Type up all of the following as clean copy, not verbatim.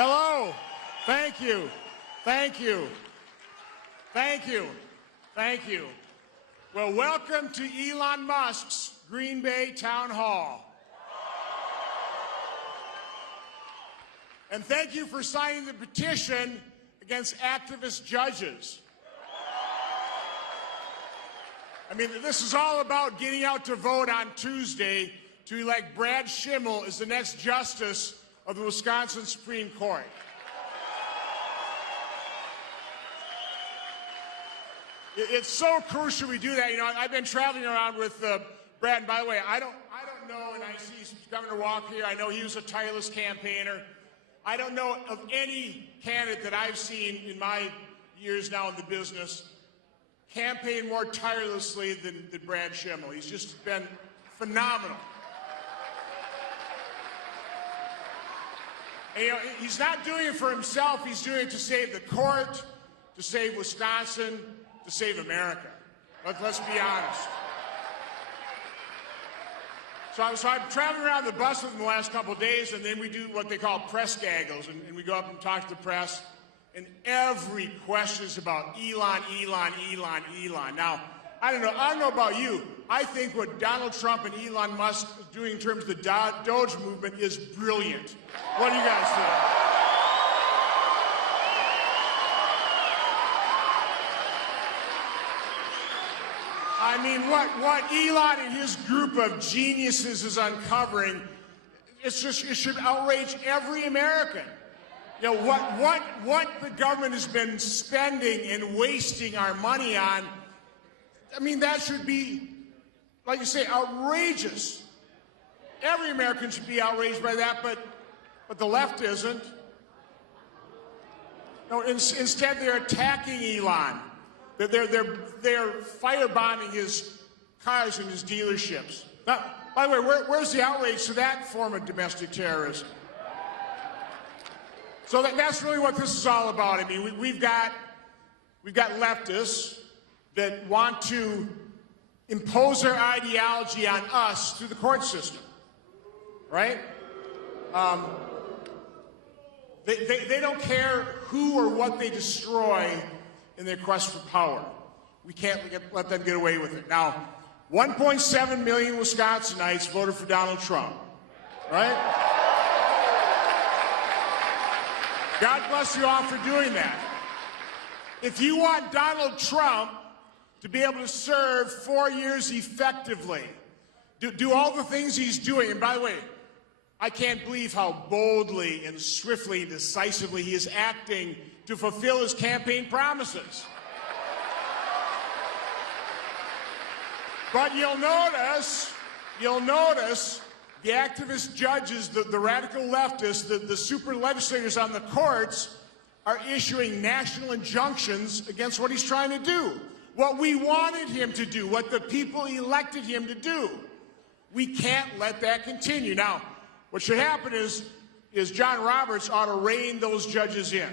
Hello. Thank you. Thank you. Thank you. Thank you. Well, welcome to Elon Musk's Green Bay Town Hall. And thank you for signing the petition against activist judges. I mean, this is all about getting out to vote on Tuesday to elect Brad Schimmel as the next justice of the Wisconsin Supreme Court. It's so crucial we do that. You know, I've been traveling around with Brad, and by the way, I don't know, and I see Governor Walker here, I know he was a tireless campaigner. I don't know of any candidate that I've seen in my years now in the business campaign more tirelessly than Brad Schimmel. He's just been phenomenal. And, you know, he's not doing it for himself. He's doing it to save the court, to save Wisconsin, to save America. Let's be honest. So I'm traveling around the bus with him the last couple of days, and then we do what they call press gaggles, and we go up and talk to the press, and every question is about Elon. Now, I don't know about you. I think what Donald Trump and Elon Musk is doing in terms of the Doge movement is brilliant. What do you guys think? I mean, what Elon and his group of geniuses is uncovering, it should outrage every American. You know, what the government has been spending and wasting our money on, I mean, that should be, like you say, outrageous. Every American should be outraged by that, but the left isn't. No, instead they're attacking Elon. They're firebombing his cars and his dealerships. Now, by the way, where's the outrage to that form of domestic terrorism? So that's really what this is all about. I mean, we've got leftists that want to impose their ideology on us through the court system, right? They don't care who or what they destroy in their quest for power. We can't let them get away with it. Now, 1.7 million Wisconsinites voted for Donald Trump, right? God bless you all for doing that. If you want Donald Trump to be able to serve 4 years effectively, do all the things he's doing, and by the way, I can't believe how boldly and swiftly and decisively he is acting to fulfill his campaign promises. But you'll notice the activist judges, the radical leftists, the super legislators on the courts are issuing national injunctions against what he's trying to do. What we wanted him to do, what the people elected him to do. We can't let that continue. Now, what should happen is John Roberts ought to rein those judges in.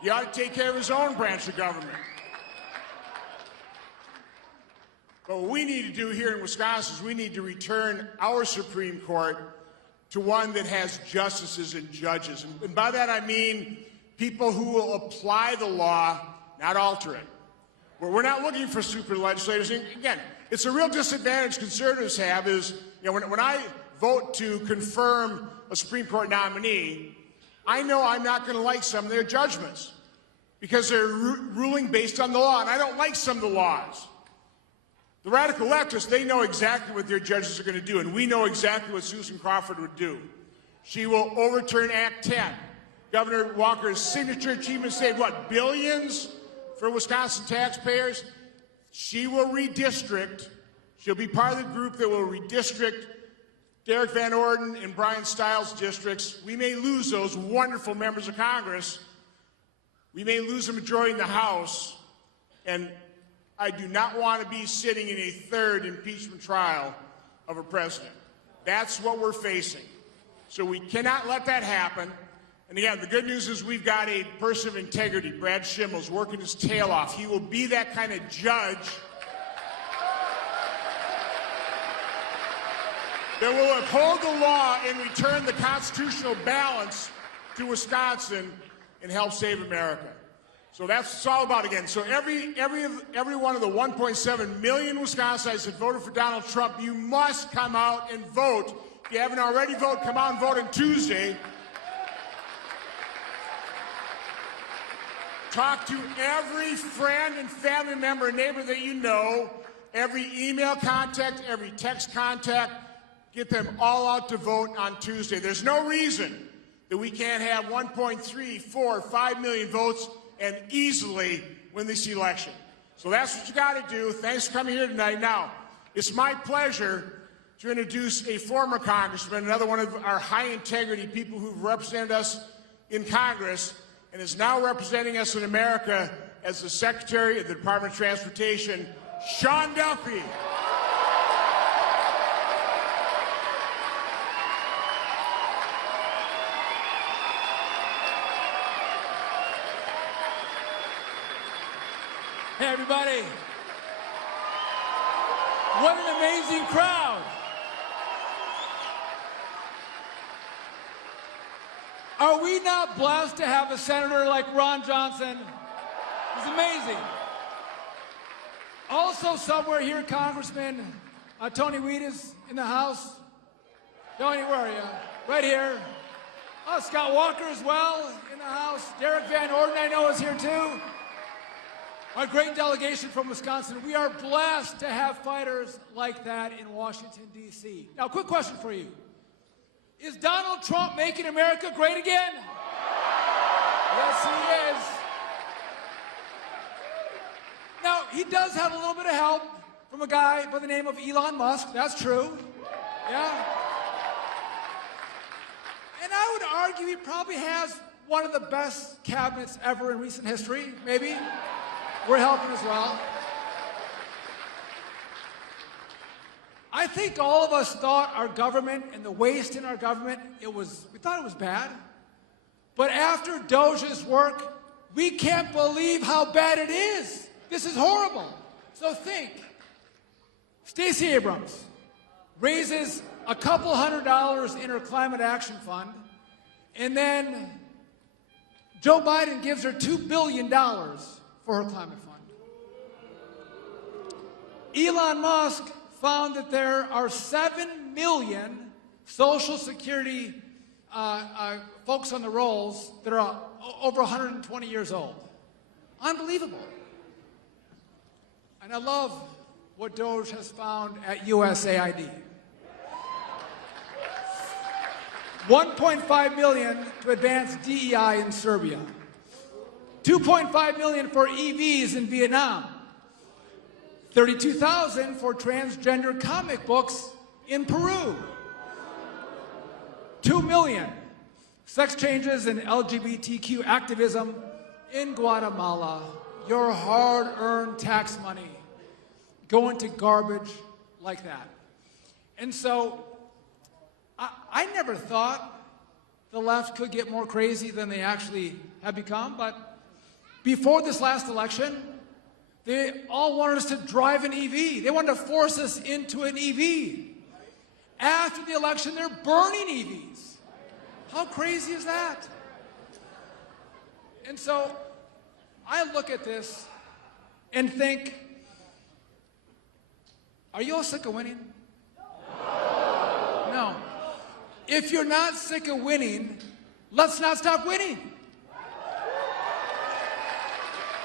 He ought to take care of his own branch of government. But what we need to do here in Wisconsin is we need to return our Supreme Court to one that has justices and judges. And by that I mean people who will apply the law, not alter it. We're not looking for super legislators. And again, it's a real disadvantage conservatives have is, you know, when I vote to confirm a Supreme Court nominee, I know I'm not going to like some of their judgments because they're ruling based on the law, and I don't like some of the laws. The radical leftists, they know exactly what their judges are going to do, and we know exactly what Susan Crawford would do. She will overturn Act 10. Governor Walker's signature achievement saved, what, billions for Wisconsin taxpayers? She will redistrict. She'll be part of the group that will redistrict Derek Van Orden and Brian Stiles' districts. We may lose those wonderful members of Congress. We may lose a majority in the House, and I do not want to be sitting in a third impeachment trial of a president. That's what we're facing. So we cannot let that happen. And again, the good news is we've got a person of integrity. Brad Schimmel's working his tail off. He will be that kind of judge that will uphold the law and return the constitutional balance to Wisconsin and help save America. So that's what it's all about again. So every one of the 1.7 million Wisconsinites that voted for Donald Trump, you must come out and vote. If you haven't already voted, come out and vote on Tuesday. Talk to every friend and family member and neighbor that you know, every email contact, every text contact. Get them all out to vote on Tuesday. There's no reason that we can't have 1.3, 4, 5 million votes and easily win this election. So that's what you got to do. Thanks for coming here tonight. Now, it's my pleasure to introduce a former congressman, another one of our high-integrity people who've represented us in Congress and is now representing us in America as the Secretary of the Department of Transportation, Sean Duffy. Hey, everybody. What an amazing crowd. Are we not blessed to have a senator like Ron Johnson? He's amazing. Also, somewhere here, Congressman Tony Weed is in the House. Tony, where are you? Right here. Oh, Scott Walker as well in the House. Derek Van Orden, I know, is here too. Our great delegation from Wisconsin. We are blessed to have fighters like that in Washington, D.C. Now, quick question for you. Is Donald Trump making America great again? Yes, he is. Now, he does have a little bit of help from a guy by the name of Elon Musk. That's true. Yeah. And I would argue he probably has one of the best cabinets ever in recent history, maybe. We're helping as well. I think all of us thought our government and the waste in our government, we thought it was bad. But after Doge's work, we can't believe how bad it is. This is horrible. So think, Stacey Abrams raises a couple $100 in her climate action fund, and then Joe Biden gives her $2 billion for her climate fund. Elon Musk found that there are 7 million Social Security folks on the rolls that are over 120 years old. Unbelievable. And I love what Doge has found at USAID. $1.5 million to advance DEI in Serbia. $2.5 million for EVs in Vietnam. $32,000 for transgender comic books in Peru. $2 million sex changes and LGBTQ activism in Guatemala. Your hard-earned tax money going to garbage like that. And so I never thought the left could get more crazy than they actually have become, but before this last election, they all wanted us to drive an EV. They wanted to force us into an EV. After the election, they're burning EVs. How crazy is that? And so I look at this and think, are you all sick of winning? No. If you're not sick of winning, let's not stop winning.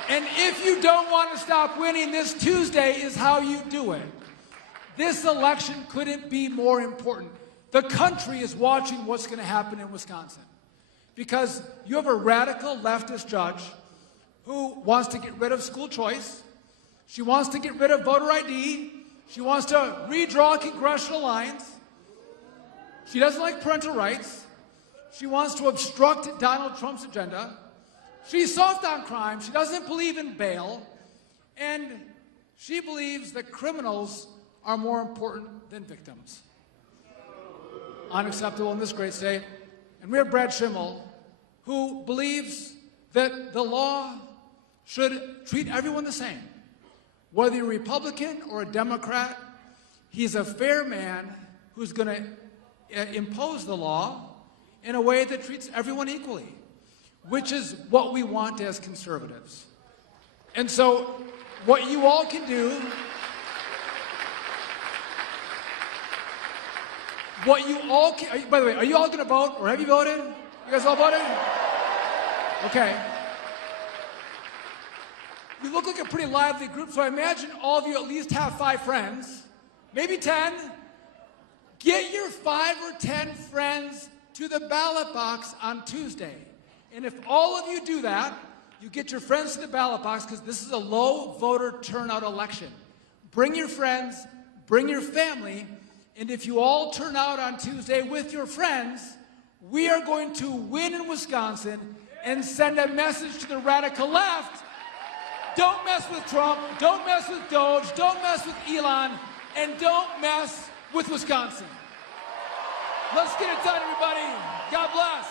And if you don't want to stop winning, this Tuesday is how you do it. This election couldn't be more important. The country is watching what's going to happen in Wisconsin. Because you have a radical leftist judge who wants to get rid of school choice. She wants to get rid of voter ID. She wants to redraw congressional lines. She doesn't like parental rights. She wants to obstruct Donald Trump's agenda. She's soft on crime. She doesn't believe in bail. And she believes that criminals are more important than victims. Unacceptable in this great state. And we have Brad Schimmel, who believes that the law should treat everyone the same. Whether you're a Republican or a Democrat, he's a fair man who's going to impose the law in a way that treats everyone equally, which is what we want as conservatives. And so what you all can do, by the way, are you all going to vote, or have you voted? You guys all voted? Okay. You look like a pretty lively group, so I imagine all of you at least have 5 friends, maybe 10. Get your 5 or 10 friends to the ballot box on Tuesday. And if all of you do that, you get your friends to the ballot box, because this is a low voter turnout election. Bring your friends, bring your family, and if you all turn out on Tuesday with your friends, we are going to win in Wisconsin and send a message to the radical left. Don't mess with Trump, don't mess with Doge, don't mess with Elon, and don't mess with Wisconsin. Let's get it done, everybody. God bless.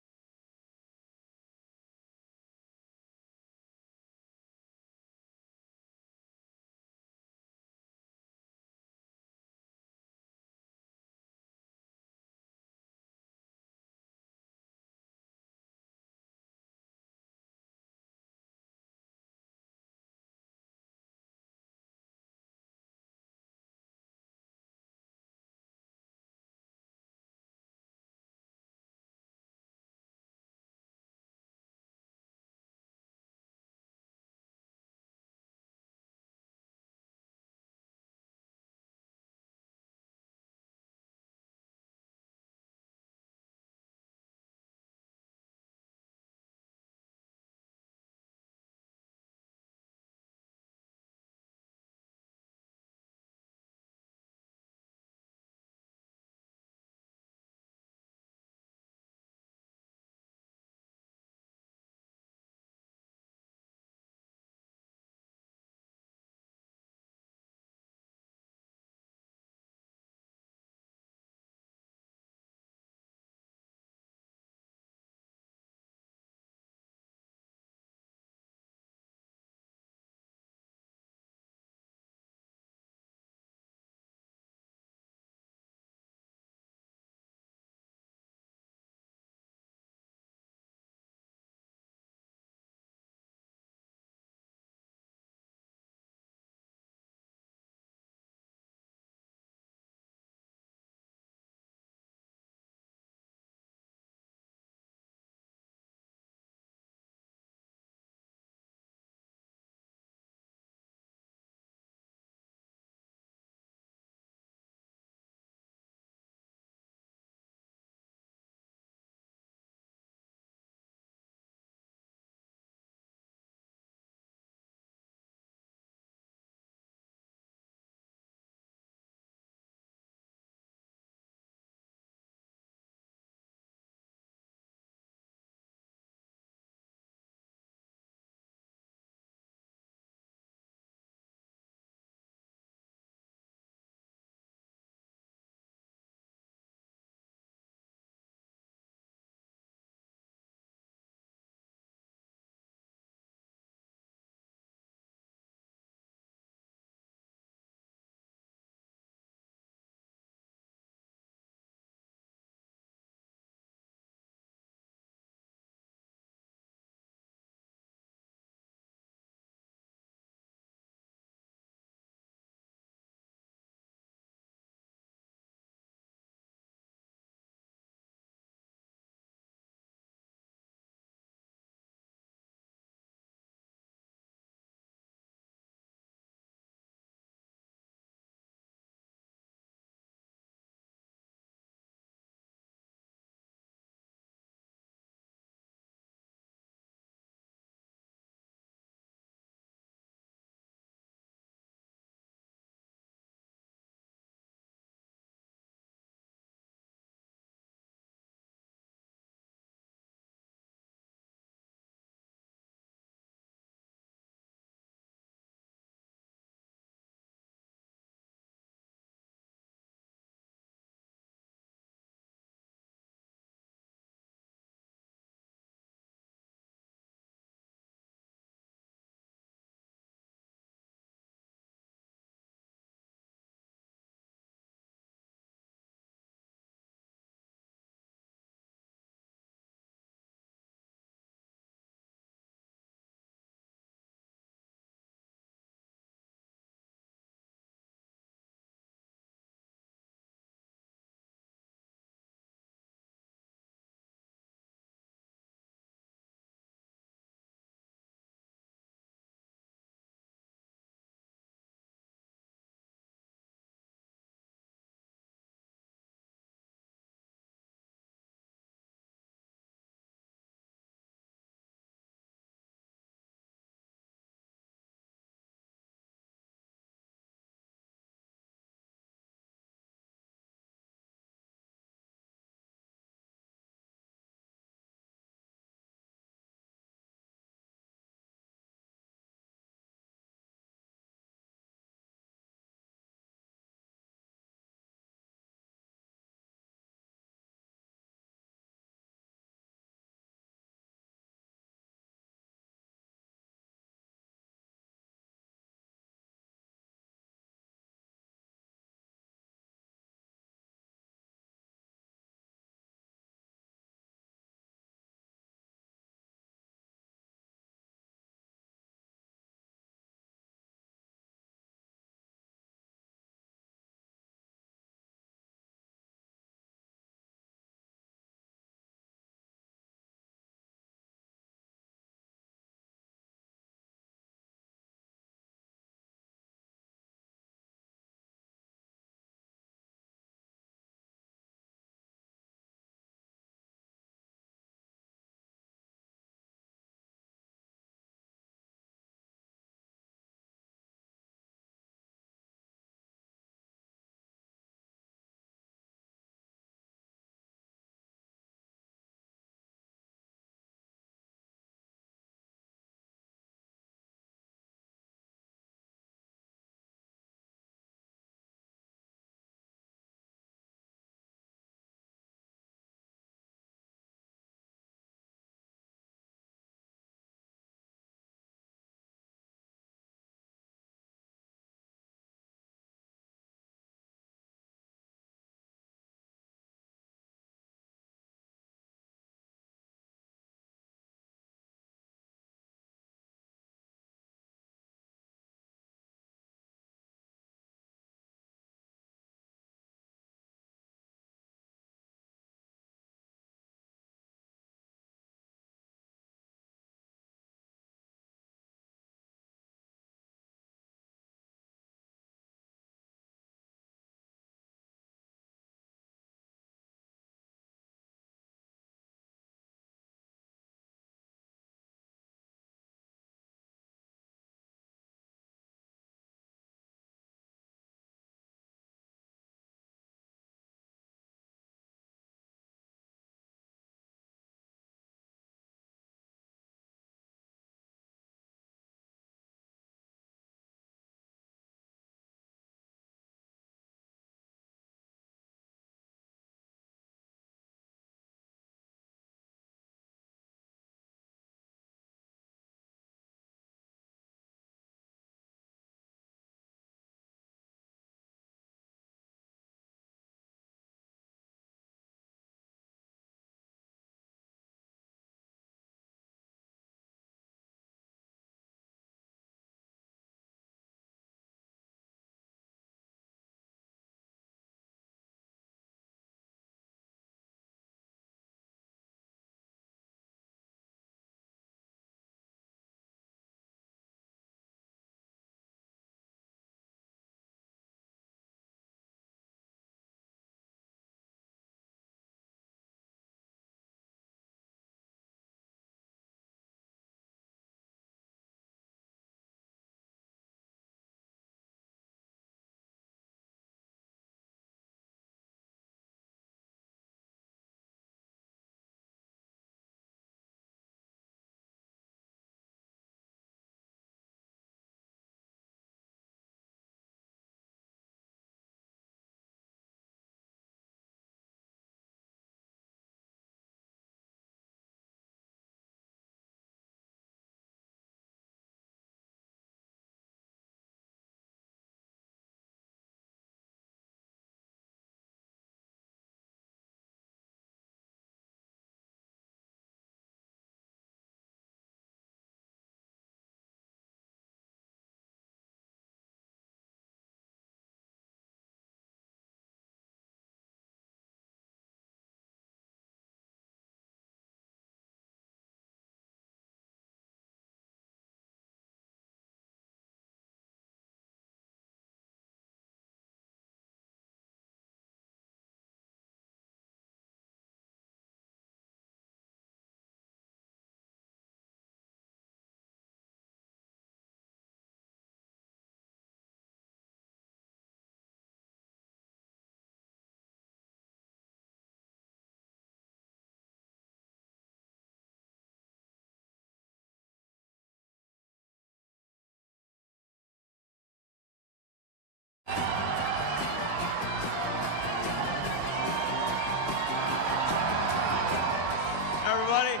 everybody.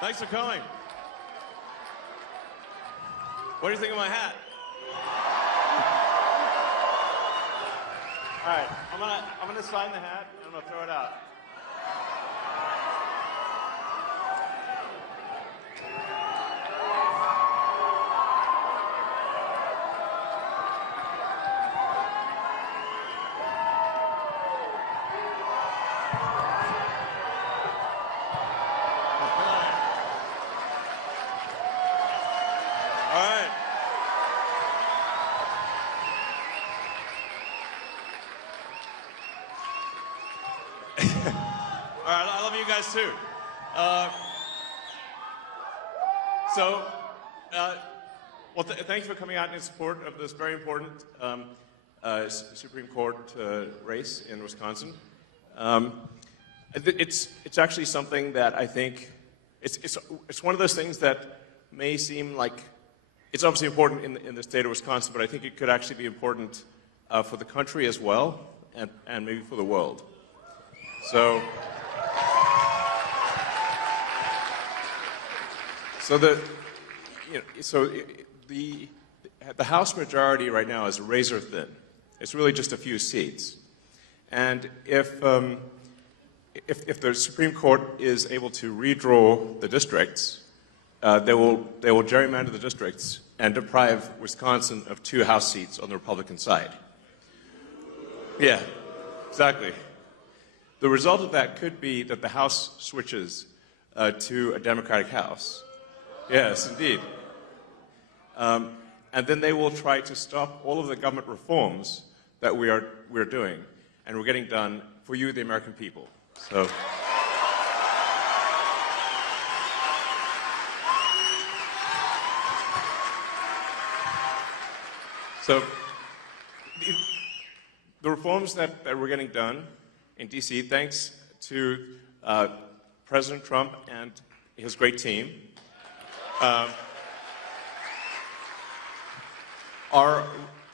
Thanks for coming. What do you think of my hat? All right, I'm gonna sign the hat and I'm gonna throw it out. I love you guys too. Thank you for coming out in support of this very important Supreme Court race in Wisconsin. It's actually something that I think it's one of those things that may seem like it's obviously important in the state of Wisconsin, but I think it could actually be important for the country as well, and maybe for the world. The House majority right now is razor thin. It's really just a few seats, and if the Supreme Court is able to redraw the districts, they will gerrymander the districts and deprive Wisconsin of 2 House seats on the Republican side. Yeah, exactly. The result of that could be that the House switches to a Democratic House. Yes, indeed. And then they will try to stop all of the government reforms that we're doing, and we're getting done for you, the American people. So the reforms that we're getting done in D.C., thanks to President Trump and his great team, are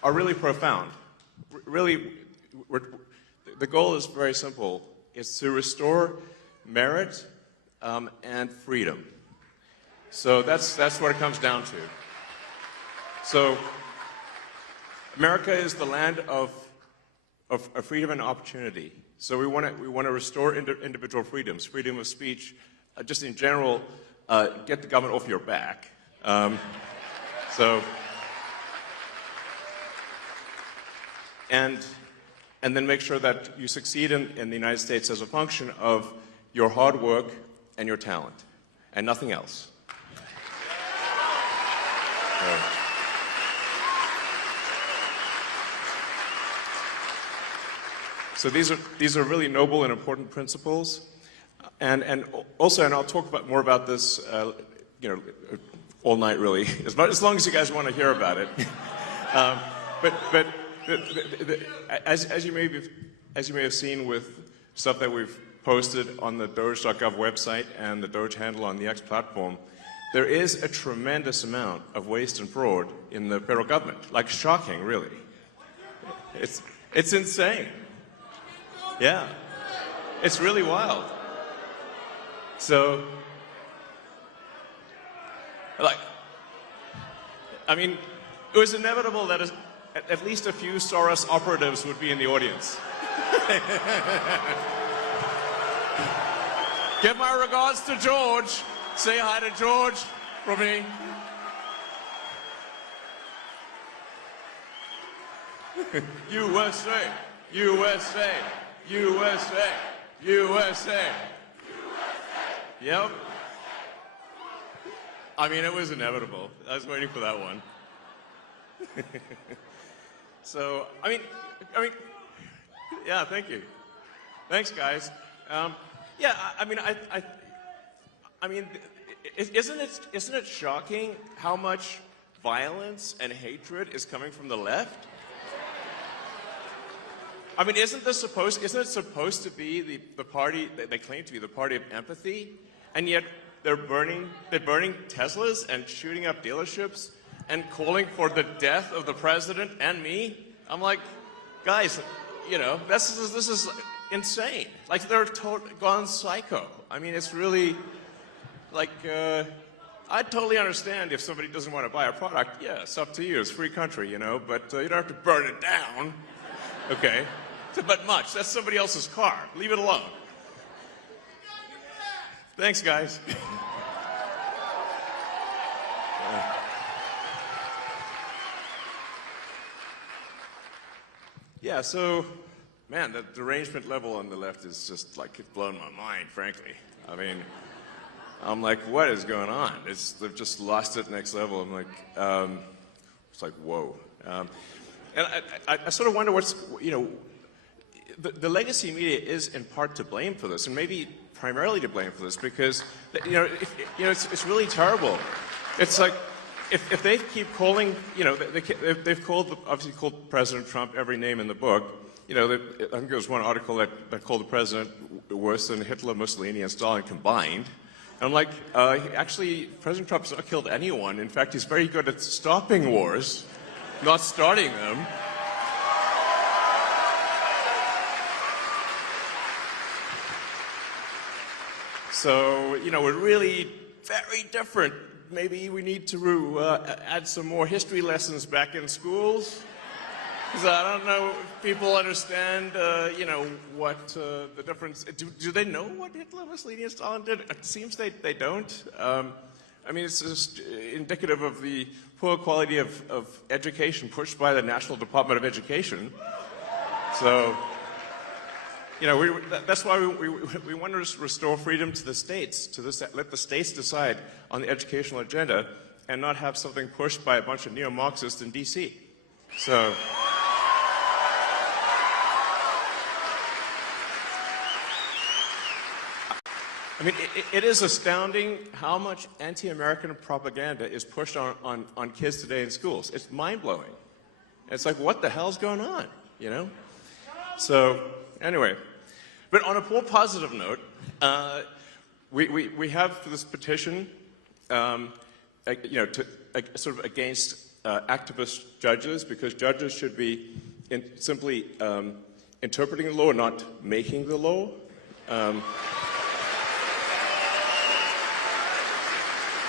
really profound. Really, the goal is very simple. It's to restore merit and freedom. So that's what it comes down to. So America is the land of freedom and opportunity. So we want to restore individual freedoms, freedom of speech, just in general, get the government off your back. And then make sure that you succeed in the United States as a function of your hard work and your talent, and nothing else. So these are really noble and important principles, and I'll talk more about this, all night really, as long as you guys want to hear about it. But as you may have seen with stuff that we've posted on the doers.gov website and the Doge handle on the X platform, there is a tremendous amount of waste and fraud in the federal government. Like, shocking, really. It's insane. Yeah, it's really wild. So, it was inevitable that at least a few Soros operatives would be in the audience. Give my regards to George. Say hi to George from me. USA, USA, USA, USA. Yep. It was inevitable. I was waiting for that one. So, yeah, thank you. Thanks, guys. Isn't it shocking how much violence and hatred is coming from the left? I mean, isn't it supposed to be the party that they claim to be the party of empathy, and yet they're burning Teslas and shooting up dealerships and calling for the death of the president and me? I'm like, guys, you know, this is insane. Like, they're gone psycho. I mean, it's really like, I totally understand if somebody doesn't want to buy a product. Yeah, it's up to you. It's a free country, you know, but you don't have to burn it down. Okay? But much. That's somebody else's car. Leave it alone. Thanks, guys. Yeah, so, man, the derangement level on the left is just like, it's blown my mind, frankly. I mean, I'm like, what is going on? They've just lost it next level. I'm like, it's like, whoa. And I sort of wonder what's, you know, the legacy media is in part to blame for this, and maybe primarily to blame for this, because, you know, it's really terrible. It's like, if they keep calling, you know, they've obviously called President Trump every name in the book. You know, I think there was one article that called the president worse than Hitler, Mussolini, and Stalin combined. And I'm like, actually, President Trump's not killed anyone. In fact, he's very good at stopping wars, not starting them. So, you know, we're really very different. Maybe we need to add some more history lessons back in schools. Because I don't know if people understand, you know, what the difference... Do they know what Hitler, Mussolini, and Stalin did? It seems they don't. I mean, it's just indicative of the poor quality of education pushed by the National Department of Education. So, you know, that's why we want to restore freedom to the states, let the states decide on the educational agenda and not have something pushed by a bunch of neo-Marxists in D.C. So... I mean, it is astounding how much anti-American propaganda is pushed on kids today in schools. It's mind-blowing. It's like, what the hell's going on, you know? So, anyway. But on a more positive note, we have this petition, you know, sort of against activist judges, because judges should be simply interpreting the law, not making the law.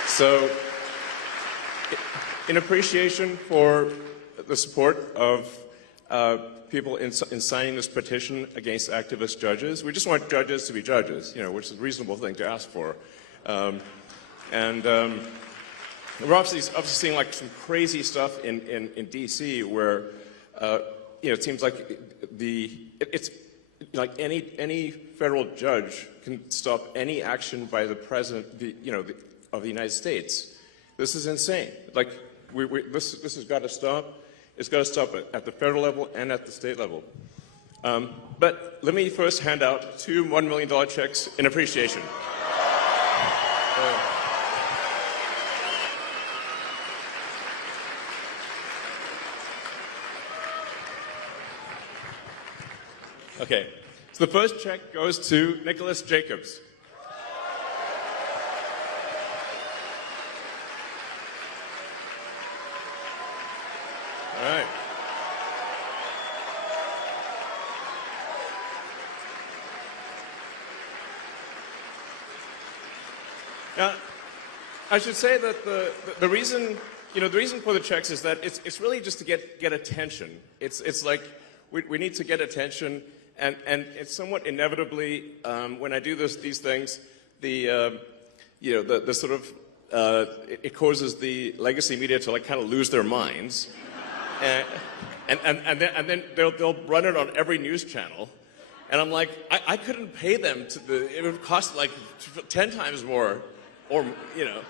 So, in appreciation for the support of people in signing this petition against activist judges, we just want judges to be judges, you know, which is a reasonable thing to ask for. We're obviously seeing like some crazy stuff in D.C. where, you know, it seems like it's like any federal judge can stop any action by the president, of the United States. This is insane. Like, this has got to stop. It's got to stop at the federal level and at the state level. But let me first hand out 2 $1 million checks in appreciation. Okay, so the first check goes to Nicholas Jacobs. All right. Now, I should say that the reason, you know, the reason for the checks is that it's really just to get attention. It's like we need to get attention, and it's somewhat inevitably when I do these things, the sort of it causes the legacy media to like kind of lose their minds. And then they'll run it on every news channel, and I'm like, I couldn't pay them it would cost like 10 times more, or you know,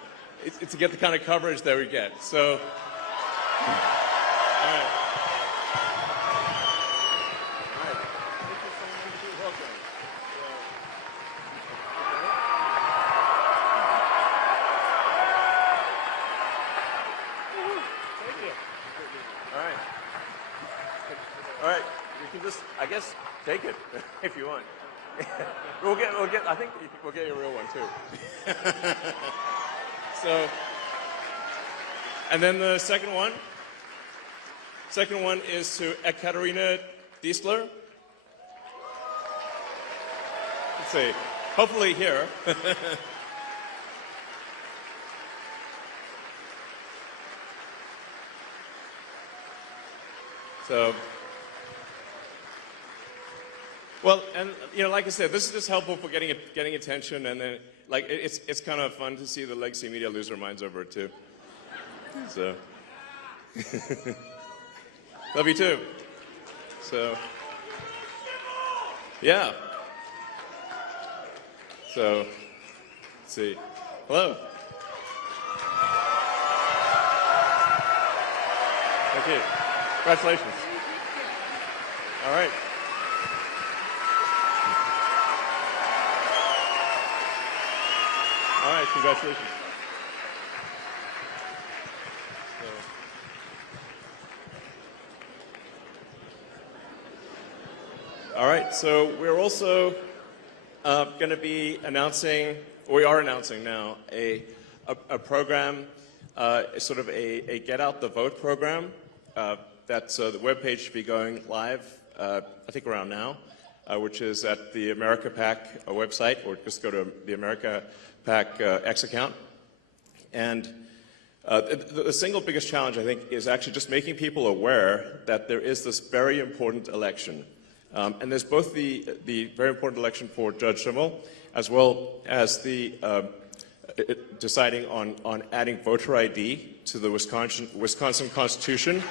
to get the kind of coverage that we get. So, all right. guess take it if you want. I think we'll get you a real one too. So, and then the second one is to Ekaterina Diesler. Let's see, hopefully here. So, well, and like I said, this is just helpful for getting attention, and then it's kind of fun to see the legacy media lose their minds over it too. So, love you too. So, yeah. So, let's see. Hello. Thank you. Congratulations. All right. All right, congratulations. All right, so we're also going to be announcing, or we are announcing now, a program, sort of a Get Out the Vote program. That's the webpage should be going live, I think around now, which is at the America PAC website, or just go to the America PAC X account. And the single biggest challenge, I think, is actually just making people aware that there is this very important election. And there's both the very important election for Judge Schimmel, as well as the deciding on adding voter ID to the Wisconsin Constitution,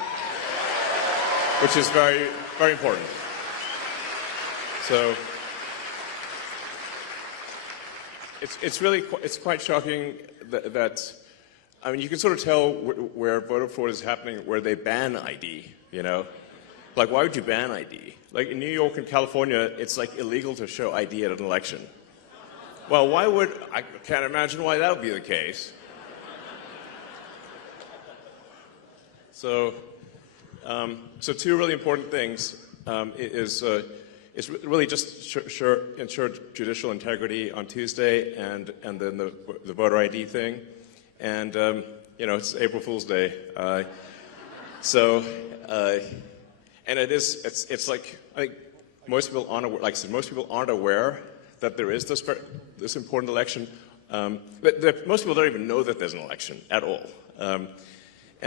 which is very, very important. So it's quite shocking that I mean, you can sort of tell where voter fraud is happening, where they ban ID, Like, why would you ban ID? Like, in New York and California, it's, like, illegal to show ID at an election. Well, I can't imagine why that would be the case. So, so two really important things is really just ensure judicial integrity on Tuesday, and then the voter ID thing. And, it's April Fool's Day. And it's like, I think most people aren't aware, like I said, most people aren't aware that there is this important election. Most people don't even know that there's an election at all.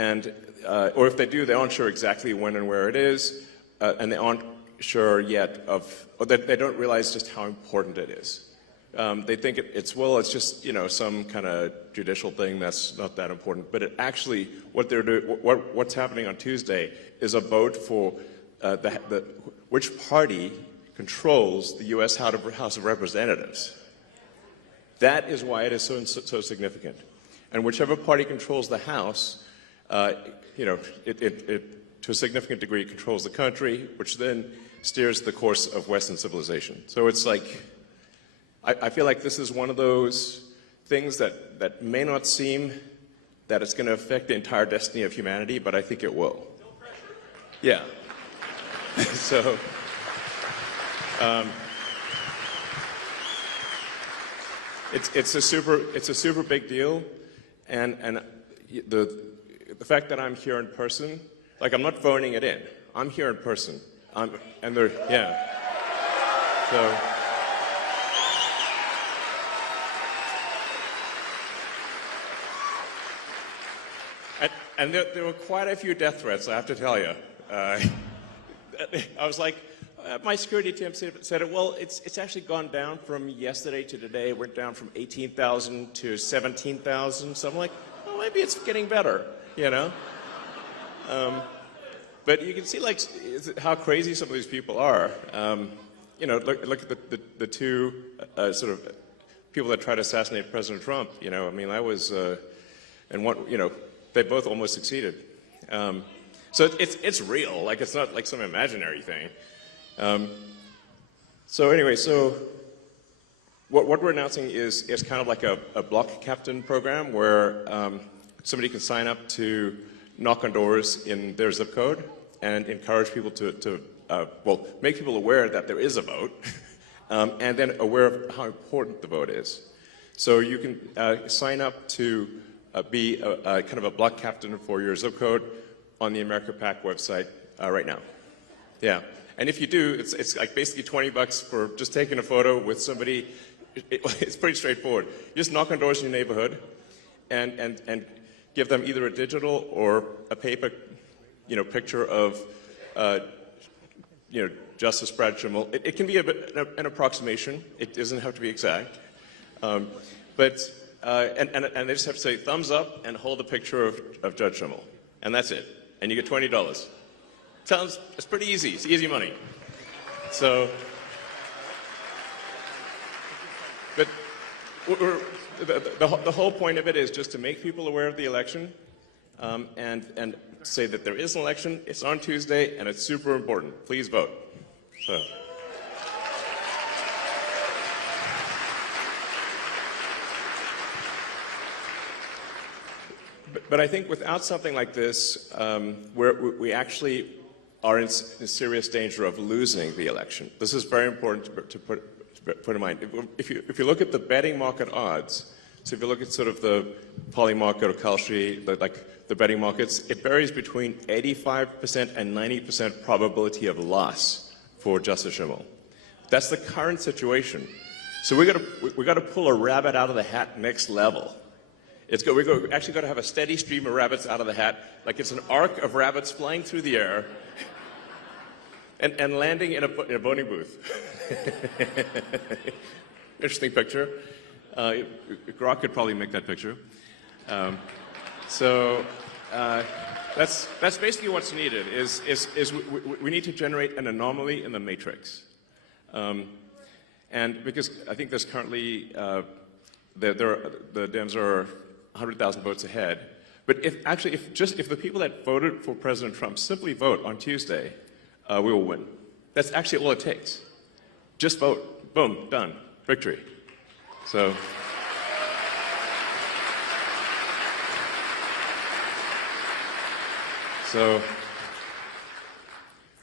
Or if they do, they aren't sure exactly when and where it is, and they aren't sure yet or they don't realize just how important it is. They think it's just, some kind of judicial thing that's not that important. But it actually, what's happening on Tuesday is a vote for which party controls the U.S. House of Representatives. That is why it is so significant. And whichever party controls the House, it to a significant degree controls the country, which then steers the course of Western civilization. So it's like, I feel like this is one of those things that may not seem that it's going to affect the entire destiny of humanity, but I think it will. No pressure. Yeah. So, it's a super big deal, and the fact that I'm here in person, like, I'm not phoning it in. I'm here in person. Yeah. So. And there were quite a few death threats, I have to tell you. I was like, my security team said, well, it's actually gone down from yesterday to today. It went down from 18,000 to 17,000. So I'm like, well, maybe it's getting better, But you can see, like, how crazy some of these people are. Look at the two sort of people that tried to assassinate President Trump. I mean, that was, and one, they both almost succeeded. So it's real. Like, it's not like some imaginary thing. So anyway, what we're announcing is kind of like a block captain program where somebody can sign up to knock on doors in their zip code and encourage people to well, make people aware that there is a vote, and then aware of how important the vote is. So you can sign up to be kind of a block captain for your zip code on the America PAC website right now. Yeah, and if you do, it's like basically $20 for just taking a photo with somebody. It's pretty straightforward. You just knock on doors in your neighborhood and give them either a digital or a paper, picture of, Justice Brad Schimmel. It can be an approximation. It doesn't have to be exact. And they just have to say thumbs up and hold a picture of Judge Schimmel. And that's it. And you get $20. It's pretty easy. It's easy money. So, but the whole point of it is just to make people aware of the election and say that there is an election. It's on Tuesday, and it's super important. Please vote. So. But I think without something like this, where we actually are in serious danger of losing the election. This is very important to put in mind. If you look at the betting market odds, so if you look at sort of the Poly market or Kalshi, like the betting markets, it varies between 85% and 90% probability of loss for Justice Schimmel. That's the current situation. So we got to pull a rabbit out of the hat next level. We actually got to have a steady stream of rabbits out of the hat, like it's an arc of rabbits flying through the air and landing in a voting booth. Interesting picture. Grok could probably make that picture. That's basically what's needed. We need to generate an anomaly in the matrix, and because I think there's currently the Dems are 100,000 votes ahead. But if the people that voted for President Trump simply vote on Tuesday, we will win. That's actually all it takes. Just vote. Boom. Done. Victory. So.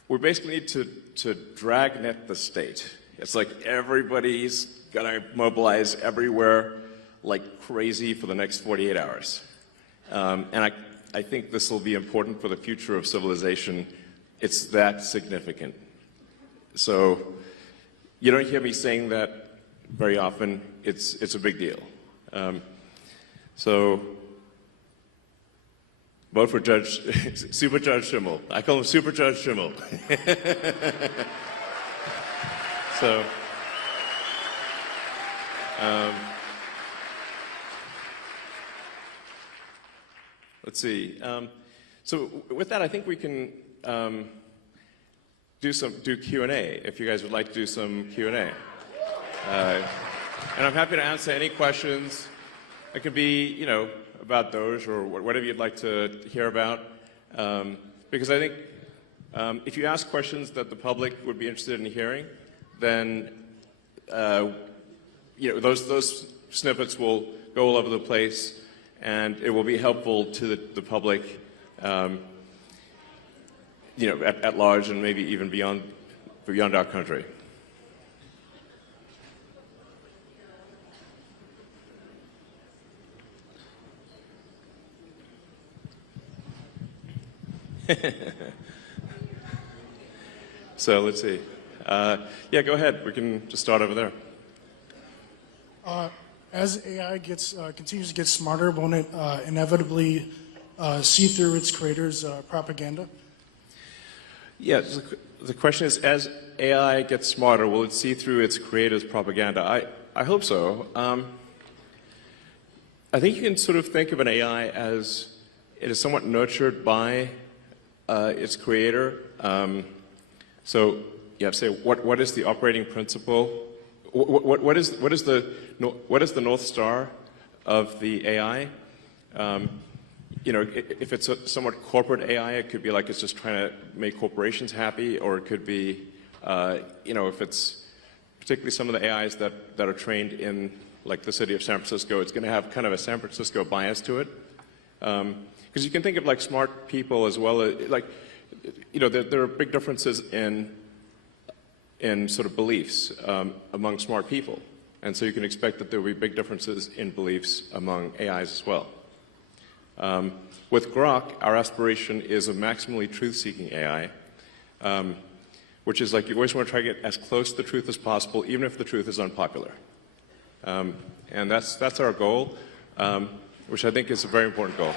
We basically need to dragnet the state. It's like everybody's gonna mobilize everywhere like crazy for the next 48 hours. And I think this will be important for the future of civilization. It's that significant. So you don't hear me saying that very often. It's a big deal. So vote for Super Judge Schimmel. I call him Super Judge Schimmel. So, let's see. So with that, I think we can do Q&A, if you guys would like to do some Q&A. And I'm happy to answer any questions. It could be, about Doge or whatever you'd like to hear about. Because I think if you ask questions that the public would be interested in hearing, then those snippets will go all over the place, and it will be helpful to the public, at large and maybe even beyond our country. So let's see. Yeah, go ahead. We can just start over there. As AI continues to get smarter, won't it inevitably see through its creators' propaganda? Yeah, the question is, as AI gets smarter, will it see through its creators' propaganda? I hope so. I think you can sort of think of an AI as it is somewhat nurtured by its creator. So you have to say, what is the operating principle? What is the North Star of the AI? If it's a somewhat corporate AI, it could be like it's just trying to make corporations happy, or it could be, if it's particularly some of the AIs that are trained in like the city of San Francisco, it's going to have kind of a San Francisco bias to it. Because you can think of like smart people as well as there are big differences in in sort of beliefs among smart people. And so you can expect that there will be big differences in beliefs among AIs as well. With Grok, our aspiration is a maximally truth-seeking AI, which is like you always want to try to get as close to the truth as possible, even if the truth is unpopular. And that's our goal, which I think is a very important goal.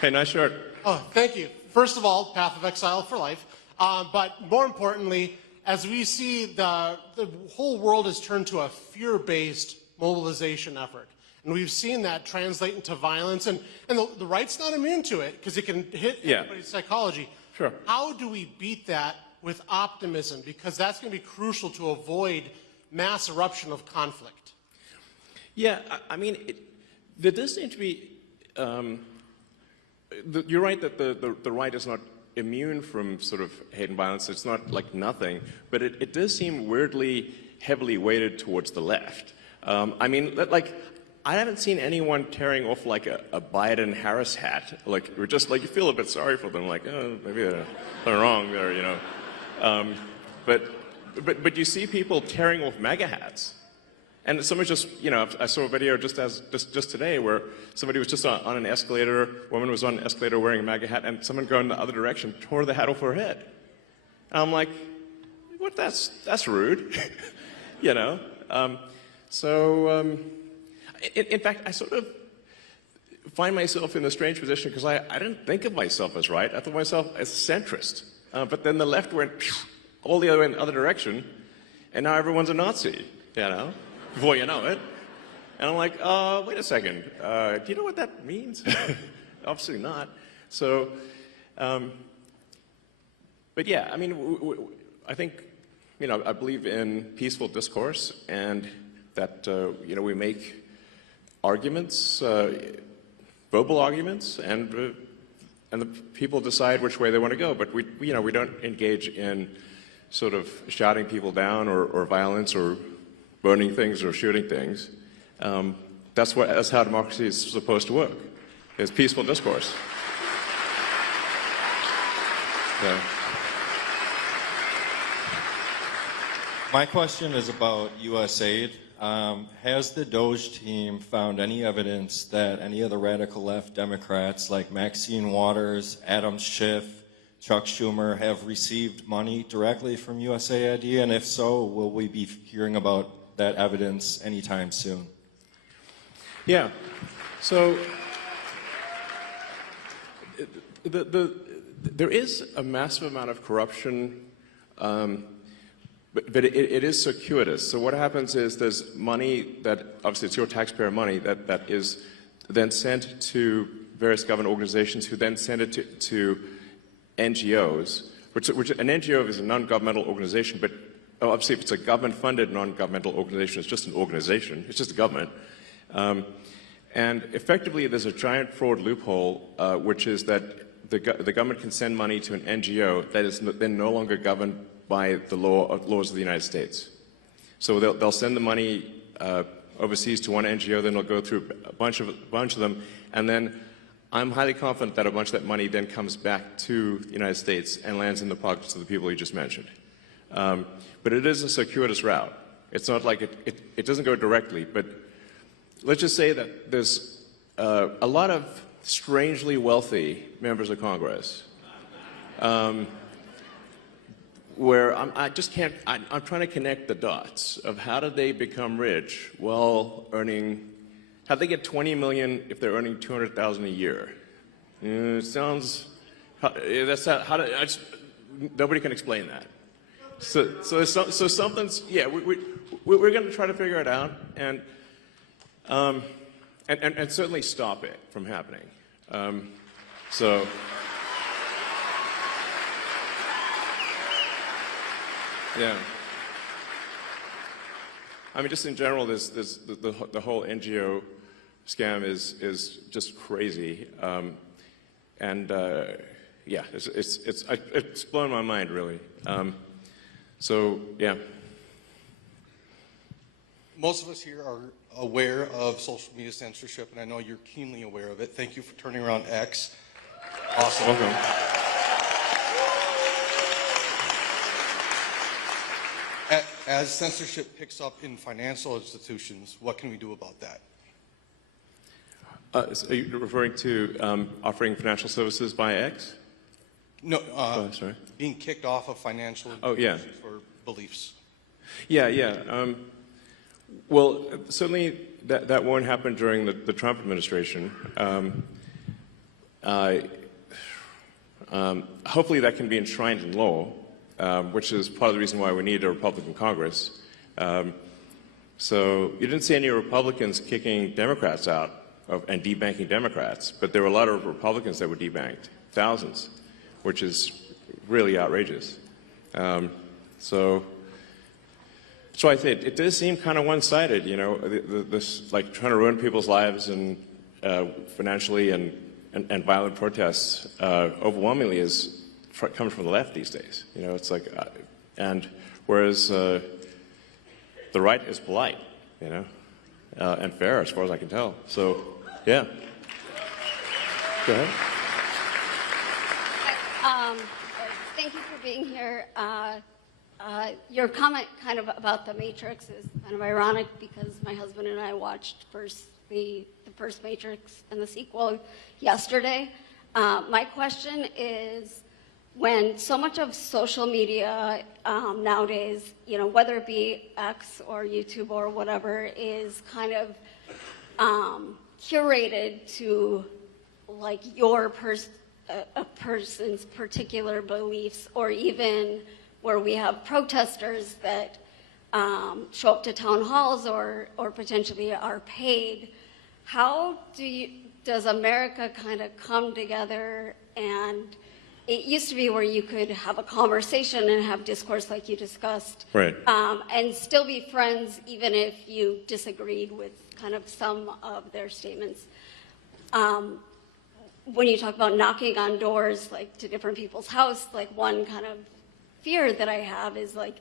Hey, nice shirt. Oh, thank you. First of all, path of exile for life. But more importantly, as we see the whole world has turned to a fear-based mobilization effort. And we've seen that translate into violence. And the right's not immune to it because it can hit everybody's psychology. Sure. How do we beat that with optimism? Because that's going to be crucial to avoid mass eruption of conflict. Yeah, I mean, there does seem to be... you're right that the right is not immune from sort of hate and violence. It's not like nothing, but it does seem weirdly heavily weighted towards the left. I mean, like, I haven't seen anyone tearing off like a Biden-Harris hat. Like, we're just like, you feel a bit sorry for them, like, oh, maybe they're wrong there, you know. But you see people tearing off MAGA hats. And someone just, you know, I saw a video just today where somebody was just on an escalator, a woman was on an escalator wearing a MAGA hat, and someone going in the other direction tore the hat off her head. And I'm like, what? That's rude, you know. In fact, I sort of find myself in a strange position because I didn't think of myself as right. I thought of myself as centrist. But then the left went all the other way in the other direction, and now everyone's a Nazi, you know. Before you know it. And I'm like, wait a second, do you know what that means? Obviously not. So, but yeah, I mean, I think, you know, I believe in peaceful discourse and that, you know, we make arguments, verbal arguments, and the people decide which way they want to go. But we don't engage in sort of shouting people down or violence or burning things or shooting things. That's how democracy is supposed to work. It's peaceful discourse. Yeah. My question is about U.S. aid. Has the Doge team found any evidence that any of the radical left Democrats like Maxine Waters, Adam Schiff, Chuck Schumer have received money directly from USAID? And if so, will we be hearing about that evidence anytime soon? Yeah. So there is a massive amount of corruption, but it is circuitous. So what happens is there's money that, obviously it's your taxpayer money, that is then sent to various government organizations who then send it to NGOs, which an NGO is a non-governmental organization, but obviously, if it's a government-funded non-governmental organization, it's just an organization. It's just a government. And effectively, there's a giant fraud loophole, which is that the government can send money to an NGO that is then no longer governed by the laws of the United States. So they'll send the money overseas to one NGO, then they'll go through a bunch of them, and then I'm highly confident that a bunch of that money then comes back to the United States and lands in the pockets of the people you just mentioned. But it is a circuitous route. It's not like it doesn't go directly, but let's just say that there's a lot of strangely wealthy members of Congress where I'm trying to connect the dots of how did they become rich while earning, how'd they get 20 million if they're earning 200,000 a year? It sounds, nobody can explain that. So something's, yeah, we're going to try to figure it out and certainly stop it from happening. Yeah. I mean, just in general, the whole NGO scam is just crazy, yeah, it's blown my mind really. So yeah. Most of us here are aware of social media censorship, and I know you're keenly aware of it. Thank you for turning around X. Awesome. Welcome. As censorship picks up in financial institutions, what can we do about that? So are you referring to offering financial services by X? No, Sorry. being kicked off of financial yeah. institutions for beliefs. Yeah. Well, certainly that won't happen during the Trump administration. Hopefully that can be enshrined in law, which is part of the reason why we need a Republican Congress. So you didn't see any Republicans kicking Democrats out and debanking Democrats, but there were a lot of Republicans that were debanked, thousands, which is really outrageous. So I think it does seem kind of one-sided, you know, this like trying to ruin people's lives and financially and violent protests overwhelmingly comes from the left these days. You know, it's like, and whereas the right is polite, you know, and fair as far as I can tell. So, yeah. Go ahead. Thank you for being here. Your comment kind of about the Matrix is kind of ironic because my husband and I watched the first Matrix and the sequel yesterday. My question is, when so much of social media nowadays, you know, whether it be X or YouTube or whatever, is kind of curated to like a person's particular beliefs, or even where we have protesters that show up to town halls or potentially are paid. How does America kind of come together? And it used to be where you could have a conversation and have discourse like you discussed, right, and still be friends even if you disagreed with kind of some of their statements. When you talk about knocking on doors, like to different people's house, like one kind of fear that I have is like,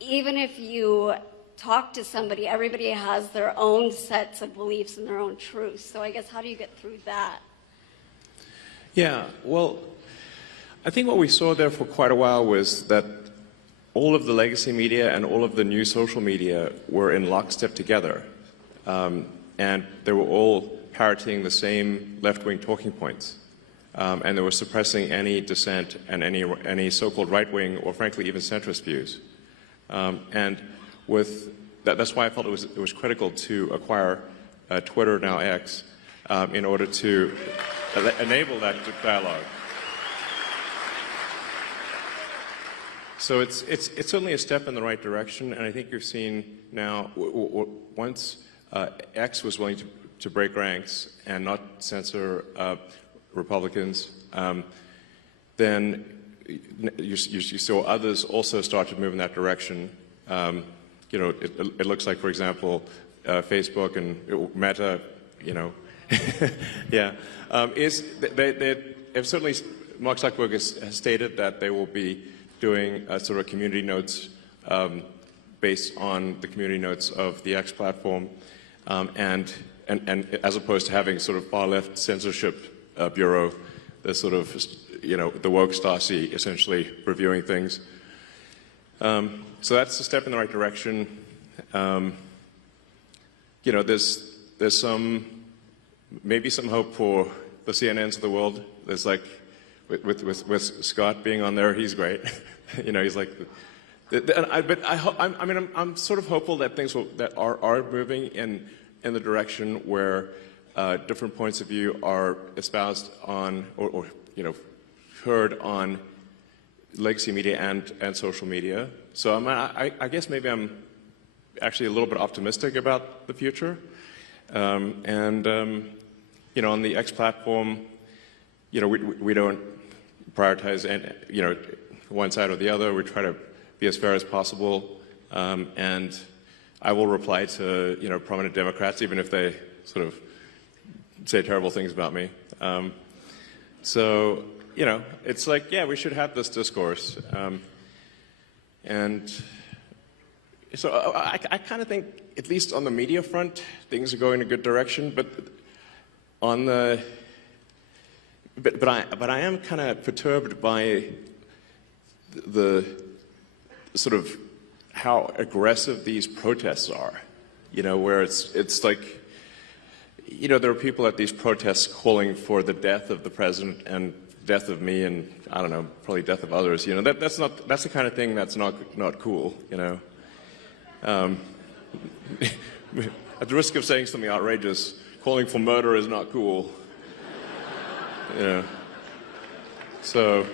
even if you talk to somebody, everybody has their own sets of beliefs and their own truths. So I guess how do you get through that? Yeah, well, I think what we saw there for quite a while was that all of the legacy media and all of the new social media were in lockstep together. And they were all parroting the same left-wing talking points. And they were suppressing any dissent and any so-called right-wing or frankly even centrist views. And with that's why I felt it was critical to acquire Twitter, now X, in order to enable that dialogue. So it's certainly a step in the right direction, and I think you've seen now once X was willing to break ranks and not censor Republicans, then you saw others also start to move in that direction. You know, it looks like, for example, Facebook and Meta, you know, yeah, they've certainly, Mark Zuckerberg has stated that they will be doing sort of community notes based on the community notes of the X platform, and as opposed to having sort of far-left censorship bureau, the sort of, you know, the woke Stasi essentially reviewing things. So that's a step in the right direction. You know, there's maybe some hope for the CNNs of the world. There's like, with Scott being on there, he's great. You know, he's like, I'm sort of hopeful that things are moving in the direction where different points of view are espoused on or you know, heard on legacy media and social media. So I guess maybe I'm actually a little bit optimistic about the future. You know, on the X platform, you know, we don't prioritize you know, one side or the other. We try to be as fair as possible, and I will reply to, you know, prominent Democrats even if they sort of say terrible things about me. So, you know, it's like, yeah, we should have this discourse. And, So I kind of think, at least on the media front, things are going in a good direction. But on the but I am kind of perturbed by the sort of how aggressive these protests are. You know, where it's like, you know, there are people at these protests calling for the death of the president and death of me and, I don't know, probably death of others. You know, that's the kind of thing that's not cool, you know. At the risk of saying something outrageous, calling for murder is not cool. You know. So.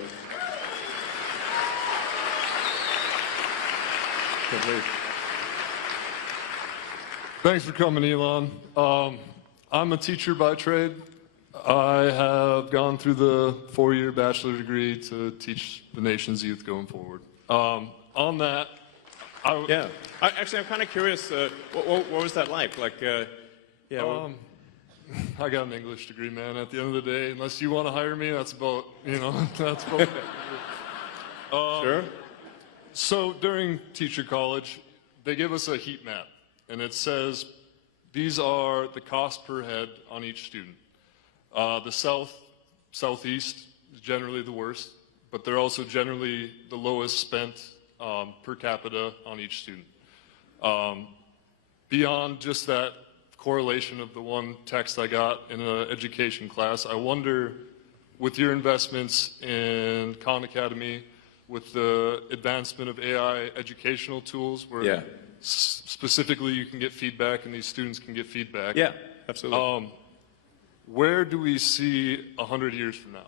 Thanks for coming, Elon. I'm a teacher by trade. I have gone through the 4-year bachelor degree to teach the nation's youth going forward. On that, I'm kind of curious. What was that like? Like, I got an English degree, man. At the end of the day, unless you want to hire me, that's about, you know, that's about. Sure. So during teacher college, they give us a heat map, and it says these are the cost per head on each student. The southeast is generally the worst, but they're also generally the lowest spent per capita on each student. Beyond just that correlation of the one text I got in an education class, I wonder, with your investments in Khan Academy, with the advancement of AI educational tools, where specifically you can get feedback and these students can get feedback. Yeah, absolutely. Where do we see 100 years from now?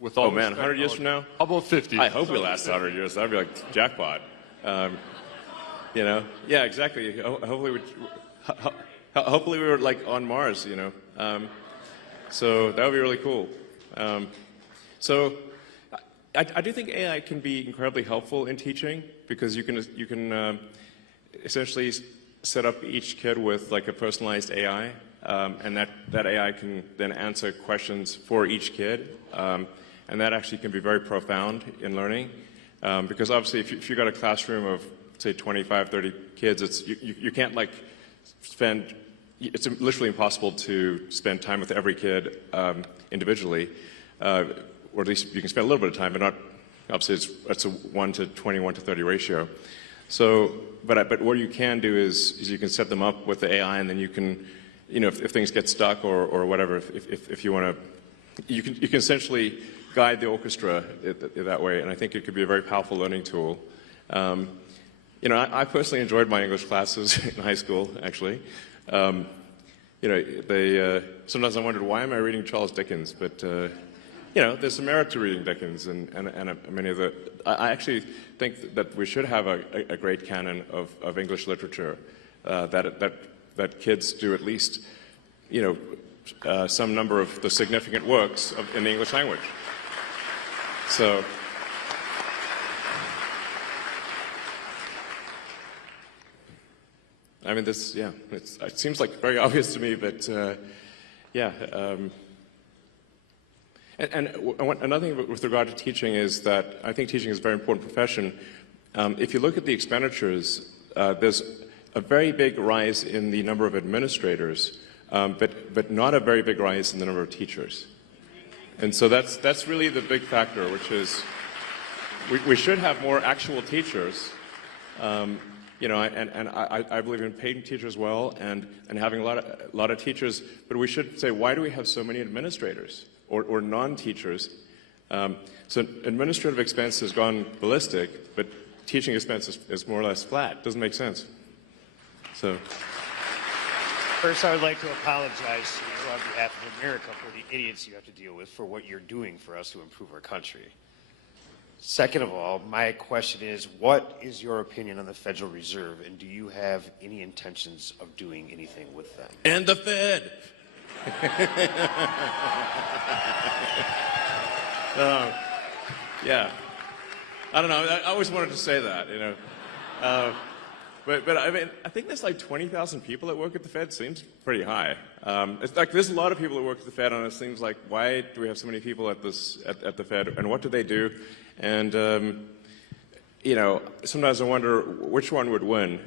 With all 100 years from now? How about 50? I hope we last 100 years. That'd be like jackpot. You know? Yeah, exactly. Hopefully we were like on Mars, you know? So that would be really cool. So I do think AI can be incredibly helpful in teaching, because you can essentially set up each kid with like a personalized AI, and that AI can then answer questions for each kid, and that actually can be very profound in learning, because obviously if you've got a classroom of say 25, 30 kids, you can't like it's literally impossible to spend time with every kid individually. Or at least you can spend a little bit of time, but not, obviously it's a 1 to 20, 1 to 30 ratio. So, but what you can do is you can set them up with the AI, and then you can, you know, if things get stuck or whatever, if you want to, you can essentially guide the orchestra that way, and I think it could be a very powerful learning tool. You know, I personally enjoyed my English classes in high school, actually. You know, sometimes I wondered, why am I reading Charles Dickens? But you know, there's some merit to reading Dickens, and many of the. I actually think that we should have a great canon of English literature, that kids do at least, you know, some number of the significant works in the English language. So. I mean, this, yeah, it seems like very obvious to me, but yeah. And another thing with regard to teaching is that I think teaching is a very important profession. If you look at the expenditures, there's a very big rise in the number of administrators, but not a very big rise in the number of teachers. And so that's really the big factor, which is we should have more actual teachers. You know, and I believe in paying teachers well and having a lot of teachers, but we should say, why do we have so many administrators or non-teachers? So administrative expense has gone ballistic, but teaching expense is more or less flat. Doesn't make sense. So. First, I would like to apologize to you on behalf of America for the idiots you have to deal with for what you're doing for us to improve our country. Second of all, my question is, what is your opinion on the Federal Reserve, and do you have any intentions of doing anything with them? And the Fed. Yeah. I don't know. I always wanted to say that, you know. But I mean, I think there's like 20,000 people that work at the Fed. Seems pretty high. It's like there's a lot of people that work at the Fed, and it seems like, why do we have so many people at the Fed, and what do they do? And you know, sometimes I wonder which one would win.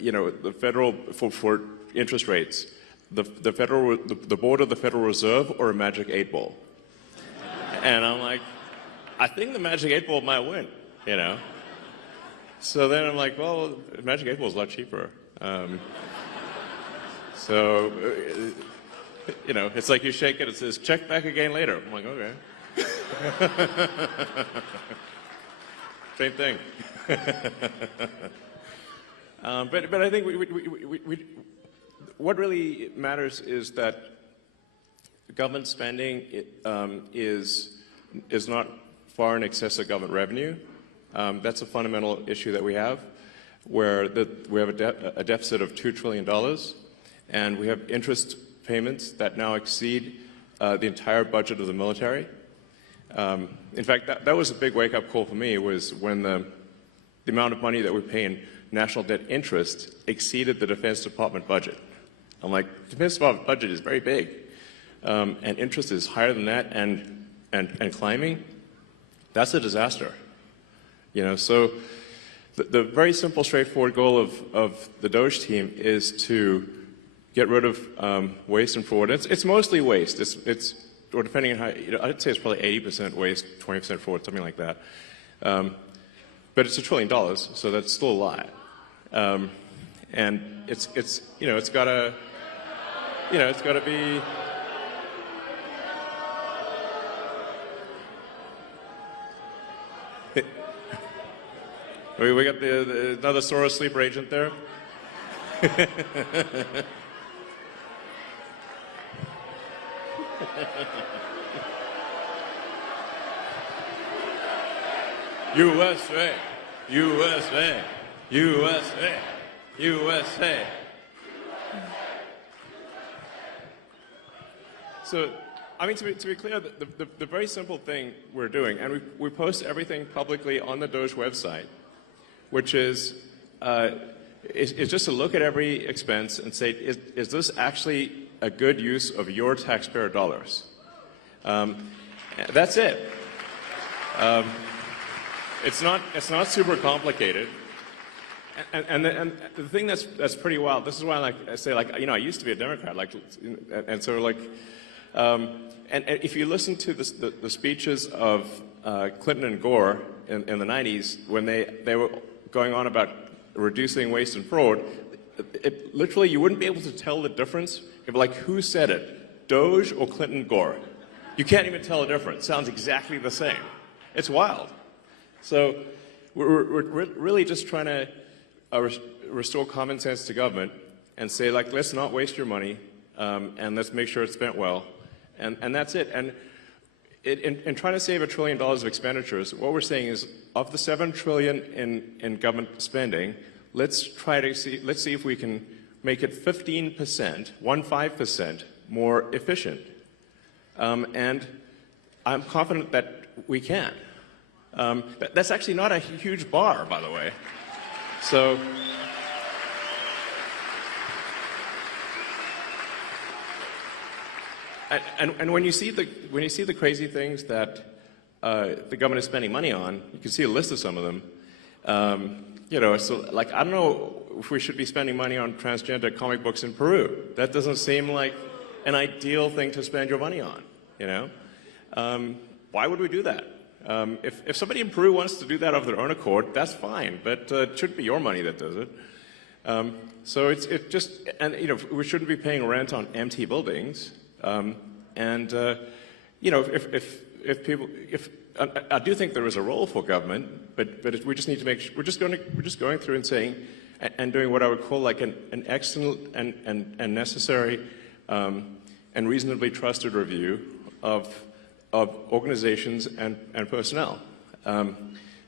You know, the federal for interest rates, the board of the Federal Reserve, or a magic 8-ball. And I'm like, I think the magic 8-ball might win. You know. So then I'm like, well, magic 8-ball is a lot cheaper. So, you know, it's like you shake it, it says, check back again later. I'm like, okay. Same thing. But I think what really matters is that government spending is not far in excess of government revenue. That's a fundamental issue that we have, where we have a deficit of $2 trillion, and we have interest payments that now exceed the entire budget of the military. In fact, that was a big wake-up call for me, was when the amount of money that we pay in national debt interest exceeded the Defense Department budget. I'm like, the Defense Department budget is very big, and interest is higher than that and climbing. That's a disaster. You know, so the very simple, straightforward goal of the Doge team is to get rid of waste and fraud. It's mostly waste. Or depending on how, you know, I'd say it's probably 80% waste, 20% fraud, something like that. But it's $1 trillion, so that's still a lot. And it's you know, it's got to be. We got another Soros sleeper agent there. USA, USA, USA, USA. So, I mean, to be clear, the very simple thing we're doing, and we post everything publicly on the Doge website, which is just to look at every expense and say, is this actually a good use of your taxpayer dollars? That's it. It's not super complicated. And the thing that's pretty wild. This is why I say, you know, I used to be a Democrat, and so like, and if you listen to the speeches of Clinton and Gore in the 90s, when they were going on about reducing waste and fraud, literally you wouldn't be able to tell the difference if, like, who said it, Doge or Clinton Gore. You can't even tell the difference. It sounds exactly the same. It's wild. So we're really just trying to restore common sense to government and say, like, let's not waste your money, and let's make sure it's spent well, and that's it. And in trying to save $1 trillion of expenditures, what we're saying is, of the $7 trillion in government spending, let's see if we can make it 15% more efficient. And I'm confident that we can. That's actually not a huge bar, by the way. So, and when you see the crazy things that the government is spending money on, you can see a list of some of them. You know, so, like, I don't know if we should be spending money on transgender comic books in Peru. That doesn't seem like an ideal thing to spend your money on. You know, why would we do that? If somebody in Peru wants to do that of their own accord, that's fine, but it shouldn't be your money that does it. So it just, and you know, we shouldn't be paying rent on empty buildings. You know, if people, I do think there is a role for government, but we just need to make sure, we're just going through and saying, and doing what I would call like an excellent and necessary and reasonably trusted review of organizations and personnel.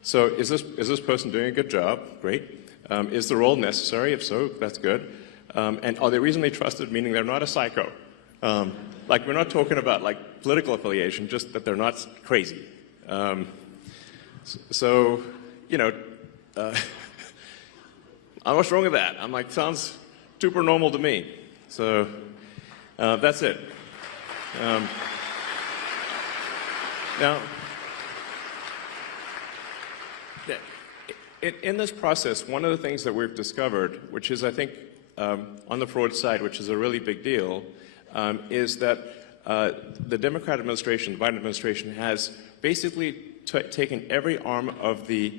So is this person doing a good job? Great. Is the role necessary? If so, that's good. And are they reasonably trusted, meaning they're not a psycho? Like, we're not talking about like political affiliation, just that they're not crazy. So, you know, what's wrong with that? I'm like, sounds super normal to me. So that's it. Now, in this process, one of the things that we've discovered, which is, I think, on the fraud side, which is a really big deal, is that the Democrat administration, the Biden administration, has basically taken every arm of the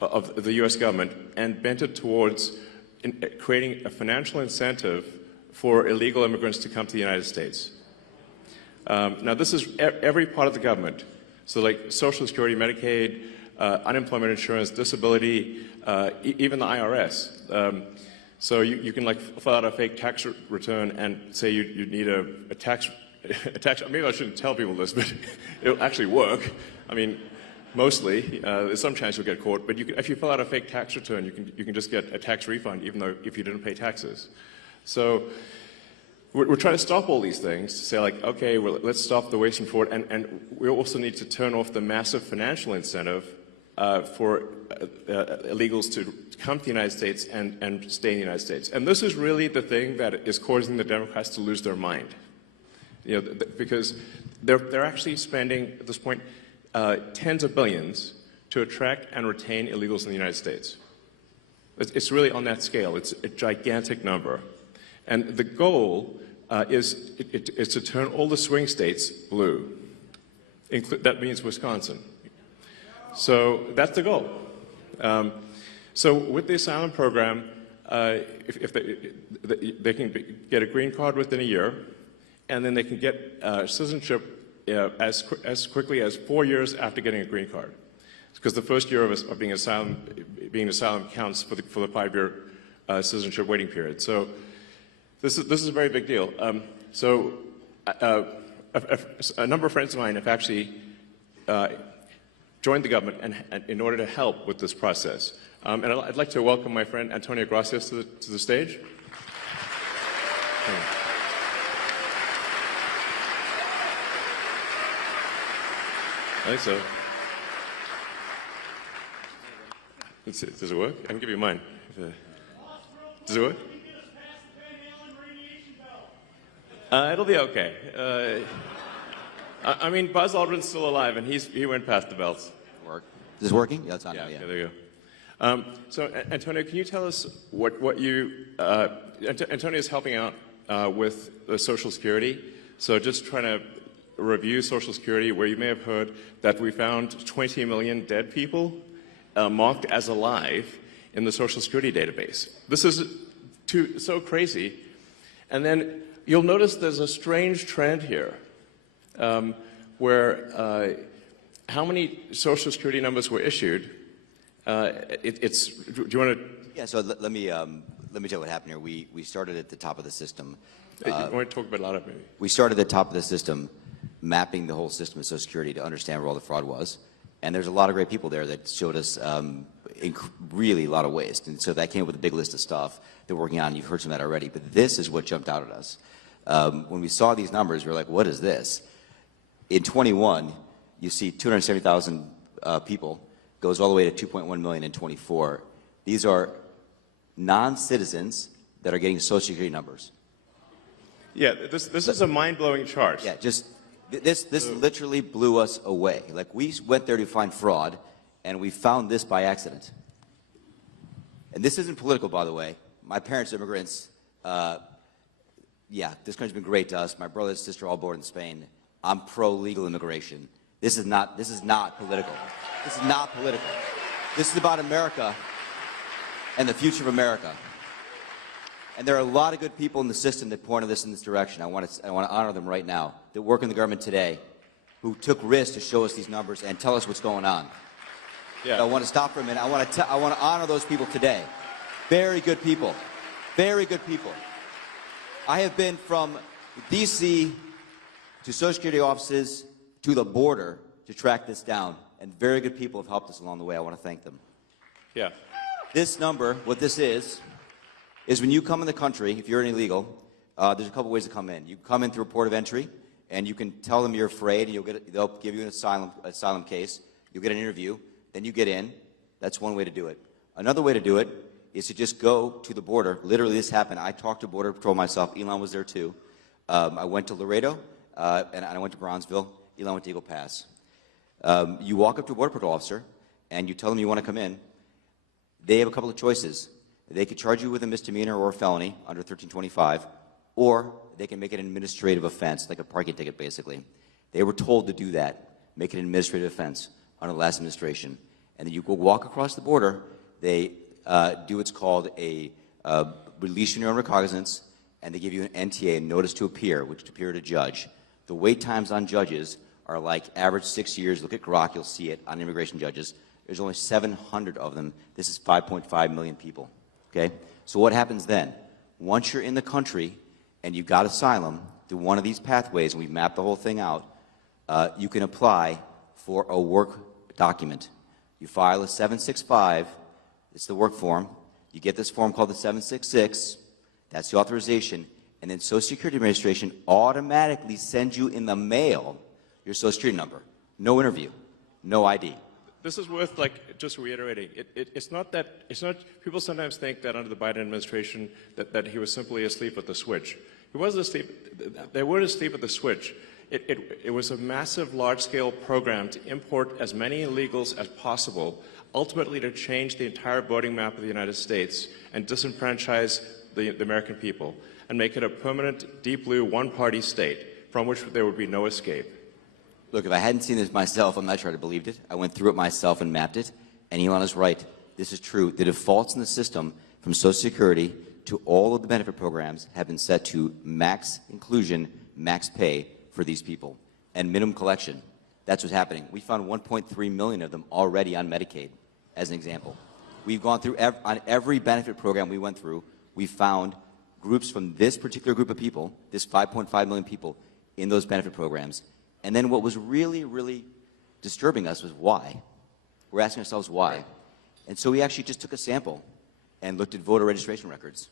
U.S. government and bent it towards creating a financial incentive for illegal immigrants to come to the United States. Now, this is every part of the government. So like Social Security, Medicaid, unemployment insurance, disability, even the IRS. So you can like fill out a fake tax return and say you need a tax, maybe I shouldn't tell people this, but it'll actually work. I mean, mostly, there's some chance you'll get caught, but if you fill out a fake tax return, you can just get a tax refund even though if you didn't pay taxes. So we're trying to stop all these things, to say like, okay, well, let's stop the waste and fraud, and we also need to turn off the massive financial incentive for illegals to come to the United States and stay in the United States. And this is really the thing that is causing the Democrats to lose their mind. You know, because they're actually spending, at this point, tens of billions to attract and retain illegals in the United States. It's really on that scale. It's a gigantic number. And the goal is to turn all the swing states blue. That means Wisconsin. So that's the goal. So with the asylum program, if they can get a green card within a year, and then they can get citizenship as quickly as 4 years after getting a green card, because the first year of being asylum counts for the 5-year citizenship waiting period. So this is a very big deal. A number of friends of mine have actually joined the government in order to help with this process. And I'd like to welcome my friend Antonio Gracias to the stage. I think so. Does it work? I can give you mine. Does it work? It'll be okay. I mean, Buzz Aldrin's still alive, and he went past the belts. Work. Is this working? Yeah, it's on now, yeah. There you go. So, Antonio, can you tell us what you... Antonio is helping out with the Social Security. So just trying to review Social Security, where you may have heard that we found 20 million dead people marked as alive in the Social Security database. This is so crazy. And then you'll notice there's a strange trend here where how many Social Security numbers were issued. Do you want to? Yeah. So let me tell you what happened here. We started at the top of the system. You want to talk about a lot of maybe? We started at the top of the system, mapping the whole system of Social Security to understand where all the fraud was. And there's a lot of great people there that showed us really a lot of waste. And so that came up with a big list of stuff they're working on. You've heard some of that already. But this is what jumped out at us. When we saw these numbers, we were like, what is this? In 21, you see 270,000 people, goes all the way to 2.1 million in 24. These are non-citizens that are getting Social Security numbers. Yeah, this is a mind-blowing chart. Yeah, this literally blew us away. Like, we went there to find fraud, and we found this by accident. And this isn't political, by the way. My parents are immigrants. Yeah, this country's been great to us. My brother and sister all born in Spain. I'm pro-legal immigration. This is not political. This is not political. This is about America and the future of America. And there are a lot of good people in the system that pointed us in this direction. I want to honor them right now, that work in the government today, who took risks to show us these numbers and tell us what's going on. Yeah. So I want to stop for a minute. I want to honor those people today. Very good people. Very good people. I have been from D.C. to Social Security offices to the border to track this down, and very good people have helped us along the way. I want to thank them. Yeah. This number, what this is when you come in the country, if you're an illegal, there's a couple ways to come in. You come in through a port of entry, and you can tell them you're afraid, and they'll give you an asylum case. You'll get an interview. Then you get in. That's one way to do it. Another way to do it is to just go to the border. Literally, this happened. I talked to Border Patrol myself. Elon was there, too. I went to Laredo, and I went to Bronzeville. Elon went to Eagle Pass. You walk up to a Border Patrol officer, and you tell them you want to come in. They have a couple of choices. They could charge you with a misdemeanor or a felony under 1325, or they can make it an administrative offense, like a parking ticket, basically. They were told to do that, make it an administrative offense under the last administration. And then you go walk across the border, they do what's called a release on your own recognizance, and they give you an NTA, a notice to appear, which to appear to judge. The wait times on judges are like average 6 years. Look at Grok, you'll see it on immigration judges. There's only 700 of them. This is 5.5 million people, okay? So what happens then? Once you're in the country and you got asylum through one of these pathways, and we mapped the whole thing out, you can apply for a work document. You file a 765, it's the work form. You get this form called the 766, that's the authorization, and then Social Security Administration automatically sends you in the mail your Social Security number. No interview, no ID. This is worth, like, just reiterating. It's not, people sometimes think that under the Biden administration that he was simply asleep at the switch. He wasn't asleep, they weren't asleep at the switch. It was a massive, large-scale program to import as many illegals as possible, ultimately to change the entire voting map of the United States and disenfranchise the American people and make it a permanent, deep blue, one-party state from which there would be no escape. Look, if I hadn't seen this myself, I'm not sure I'd have believed it. I went through it myself and mapped it, and Elon is right. This is true. The defaults in the system from Social Security to all of the benefit programs have been set to max inclusion, max pay for these people, and minimum collection. That's what's happening. We found 1.3 million of them already on Medicaid, as an example. We've gone through, on every benefit program we went through, we found groups from this particular group of people, this 5.5 million people, in those benefit programs. And then what was really, really disturbing us was why. We're asking ourselves why. And so we actually just took a sample and looked at voter registration records.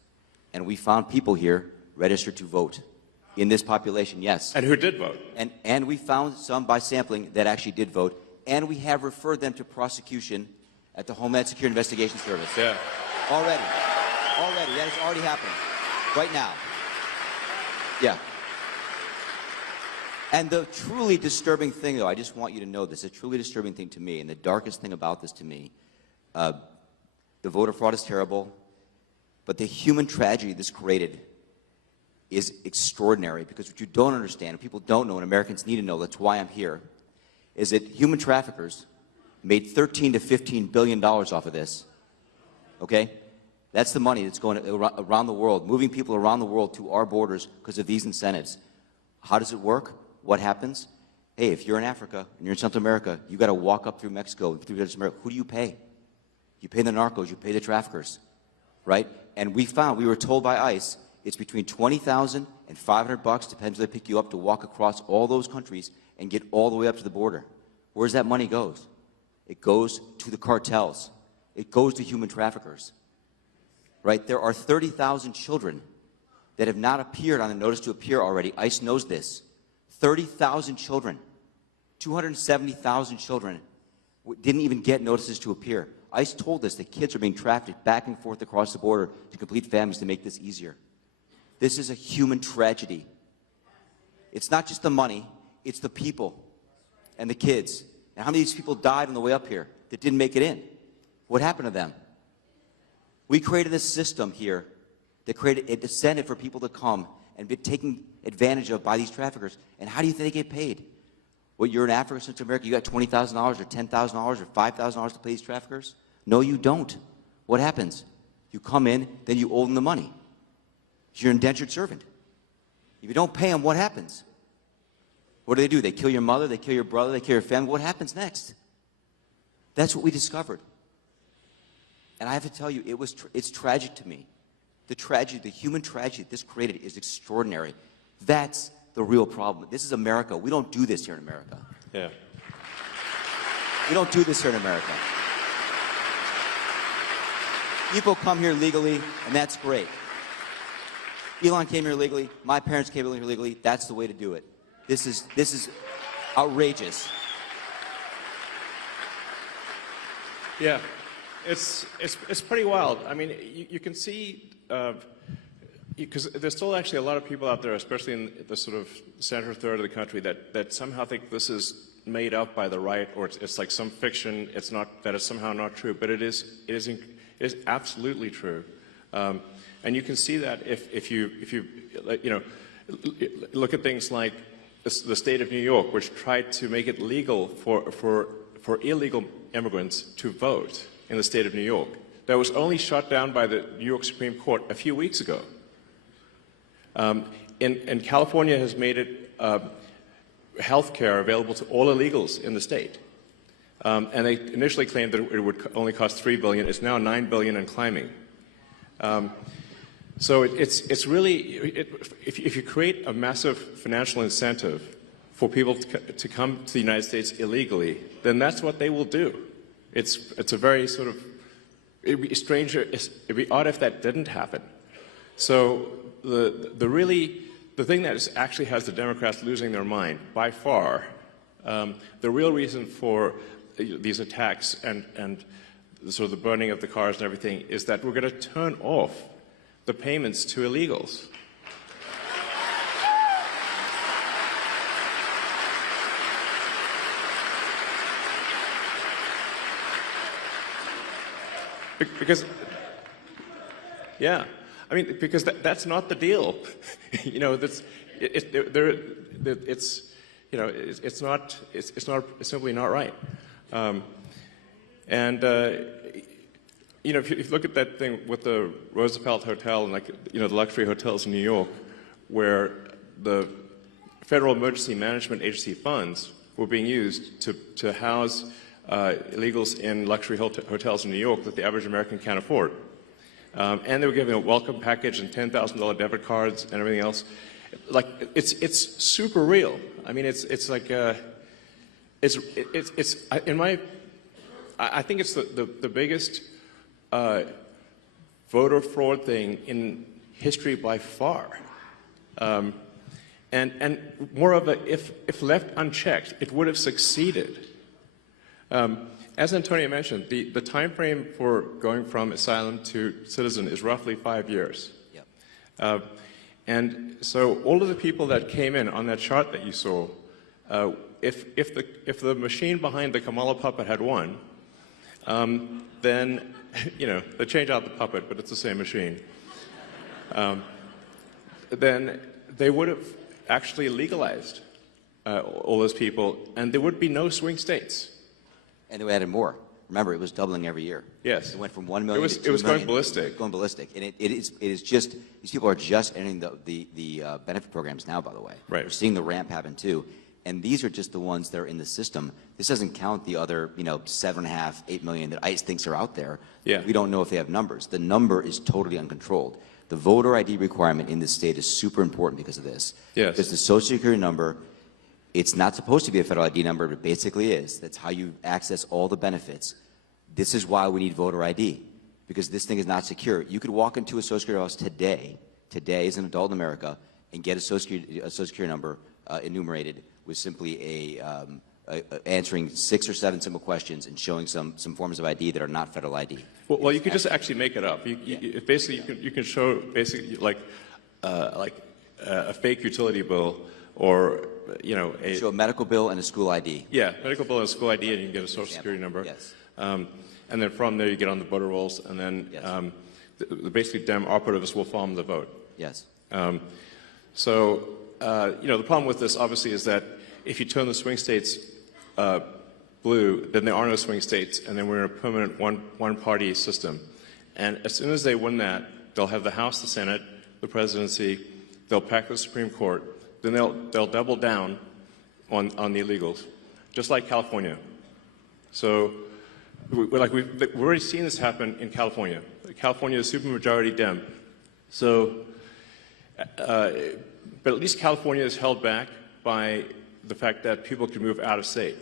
And we found people here registered to vote in this population, yes. And who did vote? And we found some by sampling that actually did vote. And we have referred them to prosecution at the Homeland Security Investigation Service. Yeah. Already. That has already happened. Right now. Yeah. And the truly disturbing thing, though, I just want you to know this, a truly disturbing thing to me, and the darkest thing about this to me, the voter fraud is terrible, but the human tragedy this created is extraordinary, because what you don't understand, and people don't know, and Americans need to know, that's why I'm here, is that human traffickers made $13 to $15 billion off of this, okay? That's the money that's going around the world, moving people around the world to our borders because of these incentives. How does it work? What happens? Hey, if you're in Africa and you're in Central America, you got to walk up through Mexico, through America. Who do you pay? You pay the narcos, you pay the traffickers, right? And we were told by ICE, it's between $20,000 and $500, depends where they pick you up, to walk across all those countries and get all the way up to the border. Where's that money goes? It goes to the cartels. It goes to human traffickers, right? There are 30,000 children that have not appeared on the notice to appear already. ICE knows this. 30,000 children, 270,000 children didn't even get notices to appear. ICE told us that kids are being trafficked back and forth across the border to complete families to make this easier. This is a human tragedy. It's not just the money, it's the people and the kids. And how many of these people died on the way up here that didn't make it in? What happened to them? We created a system here that created a incentive for people to come and be taken advantage of by these traffickers. And how do you think they get paid? Well, you're in Africa, Central America, you got $20,000 or $10,000 or $5,000 to pay these traffickers? No, you don't. What happens? You come in, then you owe them the money. You're an indentured servant. If you don't pay them, what happens? What do? They kill your mother, they kill your brother, they kill your family. What happens next? That's what we discovered. And I have to tell you, it's tragic to me. The tragedy, the human tragedy this created is extraordinary. That's the real problem. This is America. We don't do this here in America. Yeah. We don't do this here in America. People come here legally, and that's great. Elon came here legally. My parents came here legally. That's the way to do it. This is outrageous. Yeah, it's pretty wild. I mean, you can see, because there's still actually a lot of people out there, especially in the sort of center third of the country, that somehow think this is made up by the right, or it's like some fiction. It's not that it's somehow not true, but it is absolutely true. And you can see that if you look at things like the state of New York, which tried to make it legal for illegal immigrants to vote in the state of New York. That was only shot down by the New York Supreme Court a few weeks ago. And California has made it health care available to all illegals in the state. And they initially claimed that it would only cost $3 billion. It's now $9 billion and climbing. So it's really, if you create a massive financial incentive for people to come to the United States illegally, then that's what they will do. It's a very sort of, it'd be stranger, it'd be odd if that didn't happen. So the thing that actually has the Democrats losing their mind by far, the real reason for these attacks and sort of the burning of the cars and everything is that we're going to turn off the payments to illegals. Because, yeah, I mean, because that's not the deal. You know, it's simply not right. You know, if you look at that thing with the Roosevelt Hotel and, like, you know, the luxury hotels in New York, where the Federal Emergency Management Agency funds were being used to house illegals in luxury hotels in New York that the average American can't afford. And they were giving a welcome package and $10,000 debit cards and everything else. Like, it's super real. I mean, it's like, I think it's the biggest voter fraud thing in history by far. And moreover, if left unchecked, it would have succeeded. As Antonio mentioned, the time frame for going from asylum to citizen is roughly 5 years. Yep. And so all of the people that came in on that chart that you saw, if the machine behind the Kamala puppet had won, then, you know, they change out the puppet, but it's the same machine. Then they would have actually legalized all those people, and there would be no swing states. And they added more. Remember, it was doubling every year. Yes. It went from 1 million to 2 million. It was going ballistic. Going ballistic. And it is just, these people are just entering the benefit programs now, by the way. Right. We're seeing the ramp happen too. And these are just the ones that are in the system. This doesn't count the other, 7.5, 8 million that ICE thinks are out there. Yeah. We don't know if they have numbers. The number is totally uncontrolled. The voter ID requirement in this state is super important because of this. Yes. Because the Social Security number, it's not supposed to be a federal ID number, but it basically is. That's how you access all the benefits. This is why we need voter ID, because this thing is not secure. You could walk into a Social Security office today as an adult in America, and get a Social Security number enumerated with simply answering 6 or 7 simple questions and showing some forms of ID that are not federal ID. Well, you could just actually make it up. Basically, you can show basically like a fake utility bill, or show a medical bill and a school ID. Yeah, medical bill and a school ID, and you can get a Social Security number. Yes. And then from there you get on the voter rolls, and then Yes. Basically Dem operatives will farm the vote. Yes. So the problem with this obviously is that if you turn the swing states blue, then there are no swing states, and then we're in a permanent one-party system. And as soon as they win that, they'll have the House, the Senate, the presidency, they'll pack the Supreme Court, then they'll double down on the illegals, just like California. So we've already seen this happen in California. California is supermajority Dem. So, but at least California is held back by the fact that people can move out of state.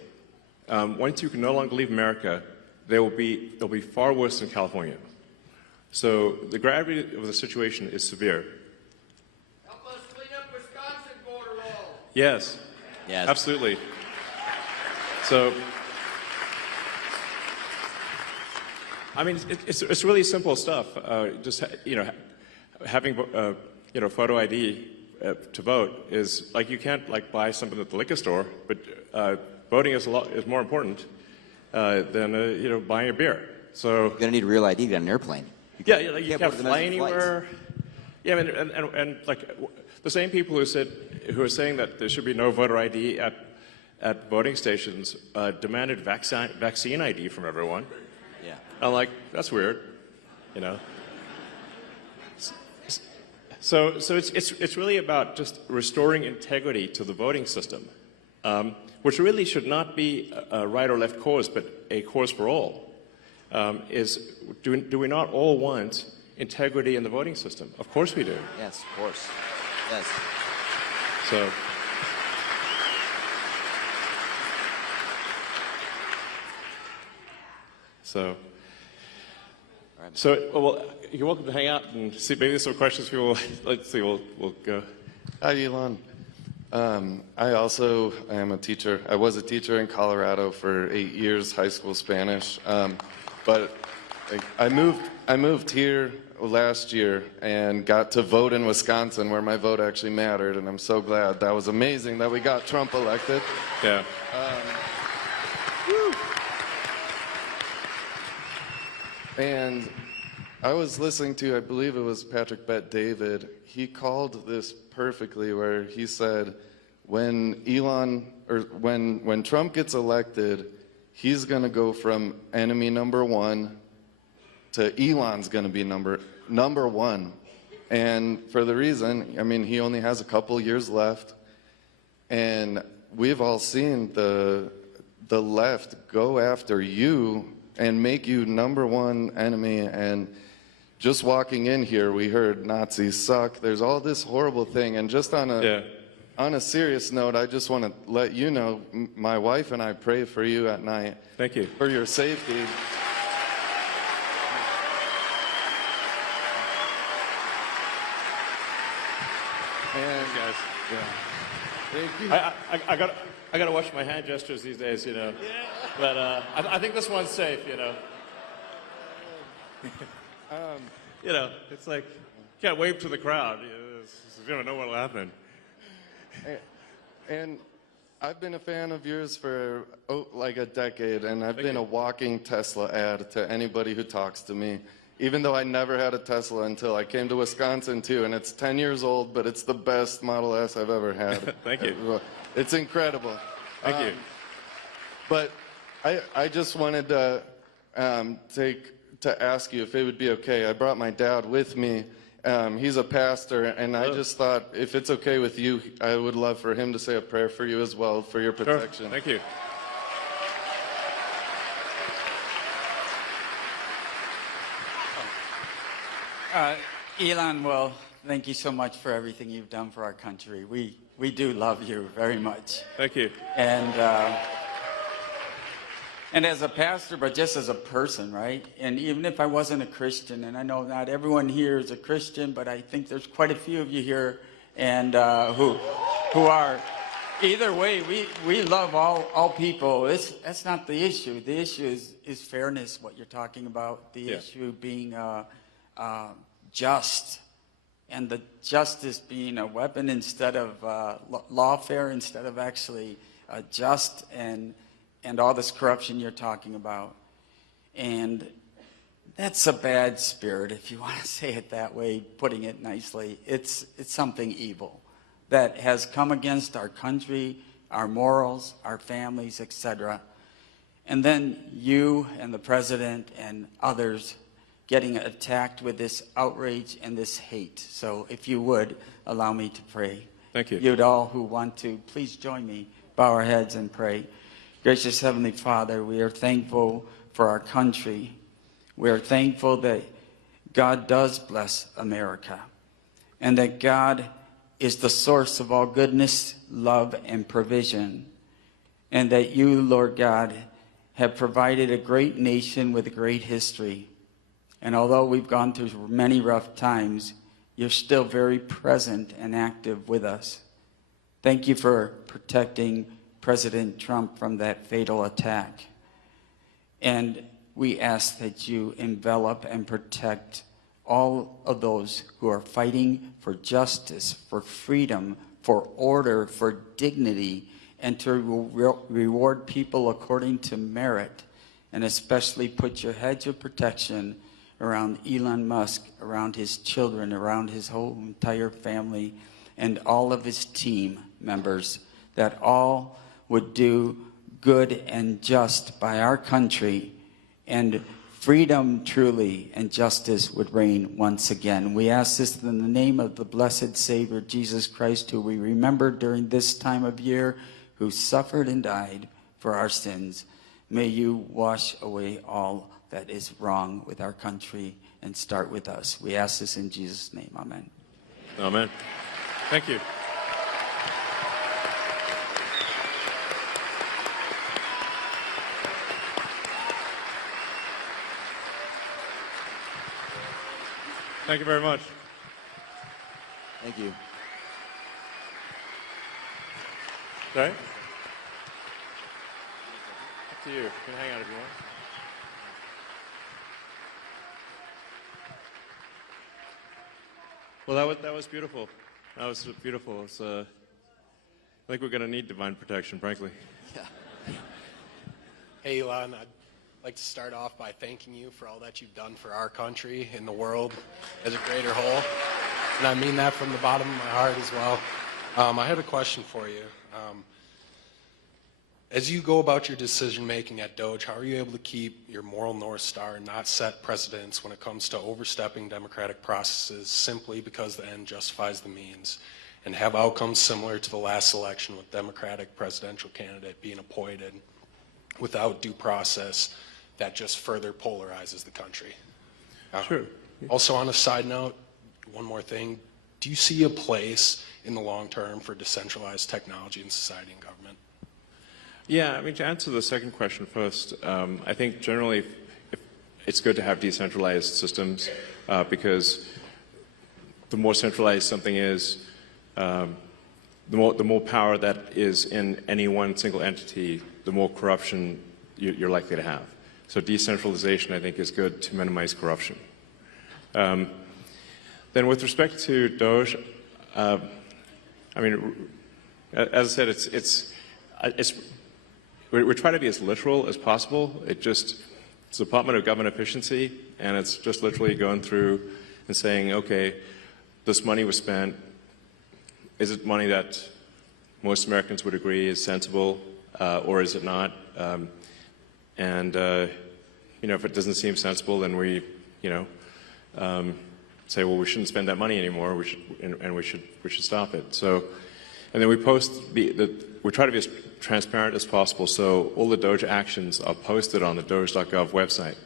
Once you can no longer leave America, they'll be far worse than California. So the gravity of the situation is severe. Help us clean up Wisconsin border wall. Yes. Yes. Absolutely. So, I mean, it's really simple stuff. Just having photo ID to vote is like, you can't buy something at the liquor store, but voting is more important than you know, buying a beer. So You're going to need a real ID to get on an airplane. yeah, you can't fly domestic flights. anywhere. Yeah, I mean, and like the same people who are saying that there should be no voter ID at voting stations demanded vaccine ID from everyone. Yeah. I'm like, that's weird, you know. So it's really about just restoring integrity to the voting system, which really should not be a right or left cause, but a cause for all. Do we not all want integrity in the voting system? Of course we do. Yes, of course. Yes. So, well, you're welcome to hang out and see. Maybe there's some questions people. Let's see. We'll go. Hi, Elon. I also am a teacher. I was a teacher in Colorado for 8 years, high school Spanish. But I moved here last year and got to vote in Wisconsin, where my vote actually mattered, and I'm so glad. That was amazing that we got Trump elected. Yeah. And I was listening to, I believe it was Patrick Bet-David. He called this perfectly, where he said, when Trump gets elected, he's going to go from enemy number one to Elon's going to be number one. And for the reason, I mean, he only has a couple years left, and we've all seen the left go after you and make you number one enemy. And just walking in here, we heard Nazis suck. There's all this horrible thing. And just on a serious note, I just want to let you know, my wife and I pray for you at night. Thank you. For your safety. And guys. Yeah. Thank you. I got to watch my hand gestures these days, you know. Yeah. But I think this one's safe, you know. You know, it's like you can't wave to the crowd. You don't know what'll happen. And I've been a fan of yours for like a decade, and I've been a walking Tesla ad to anybody who talks to me. Even though I never had a Tesla until I came to Wisconsin too, and it's 10 years old, but it's the best Model S I've ever had. Thank you. It's incredible. Thank you. But I just wanted to ask you if it would be okay. I brought my dad with me. He's a pastor, and I just thought, if it's okay with you, I would love for him to say a prayer for you as well, for your protection. Sure. Thank you. Elon, well, thank you so much for everything you've done for our country. We do love you very much. Thank you. And as a pastor, but just as a person, right? And even if I wasn't a Christian, and I know not everyone here is a Christian, but I think there's quite a few of you here and who are. Either way, we love all people. That's not the issue. The issue is fairness, what you're talking about. The issue being just, and the justice being a weapon instead of lawfare, instead of actually just, and all this corruption you're talking about. And that's a bad spirit, if you want to say it that way, putting it nicely. It's something evil that has come against our country, our morals, our families, etc. And then you and the president and others getting attacked with this outrage and this hate. So if you would, allow me to pray. Thank you. You'd all who want to, please join me, bow our heads and pray. Gracious Heavenly Father, we are thankful for our country. We are thankful that God does bless America, and that God is the source of all goodness, love, and provision, and that you, Lord God, have provided a great nation with a great history. And although we've gone through many rough times, you're still very present and active with us. Thank you for protecting President Trump from that fatal attack. And we ask that you envelop and protect all of those who are fighting for justice, for freedom, for order, for dignity, and to reward people according to merit, and especially put your hedge of protection around Elon Musk, around his children, around his whole entire family, and all of his team members, that all would do good and just by our country, and freedom truly and justice would reign once again. We ask this in the name of the blessed Savior, Jesus Christ, who we remember during this time of year, who suffered and died for our sins. May you wash away all that is wrong with our country and start with us. We ask this in Jesus' name. Amen. Amen. Thank you. Thank you very much. Thank you. Sorry? Up to you. You can hang out if you want. Well, that was beautiful. That was beautiful. It's, I think we're going to need divine protection, frankly. Hey, Elon, I'd like to start off by thanking you for all that you've done for our country and the world as a greater whole. And I mean that from the bottom of my heart as well. I had a question for you. As you go about your decision making at Doge, how are you able to keep your moral North Star and not set precedents when it comes to overstepping democratic processes simply because the end justifies the means, and have outcomes similar to the last election with Democratic presidential candidate being appointed without due process that just further polarizes the country? Sure. Also, on a side note, one more thing. Do you see a place in the long term for decentralized technology in society and government? Yeah, I mean, to answer the second question first, I think generally it's good to have decentralized systems because the more centralized something is, the more power that is in any one single entity, the more corruption you're likely to have. So decentralization, I think, is good to minimize corruption. Then with respect to Doge, I mean, as I said, we're trying to be as literal as possible. It's Department of Government Efficiency, and it's just literally going through and saying, okay, this money was spent. Is it money that most Americans would agree is sensible, or is it not? If it doesn't seem sensible, then we, say, well, we shouldn't spend that money anymore. We should stop it. So, and then we we try to be as transparent as possible. So all the Doge actions are posted on the Doge.gov website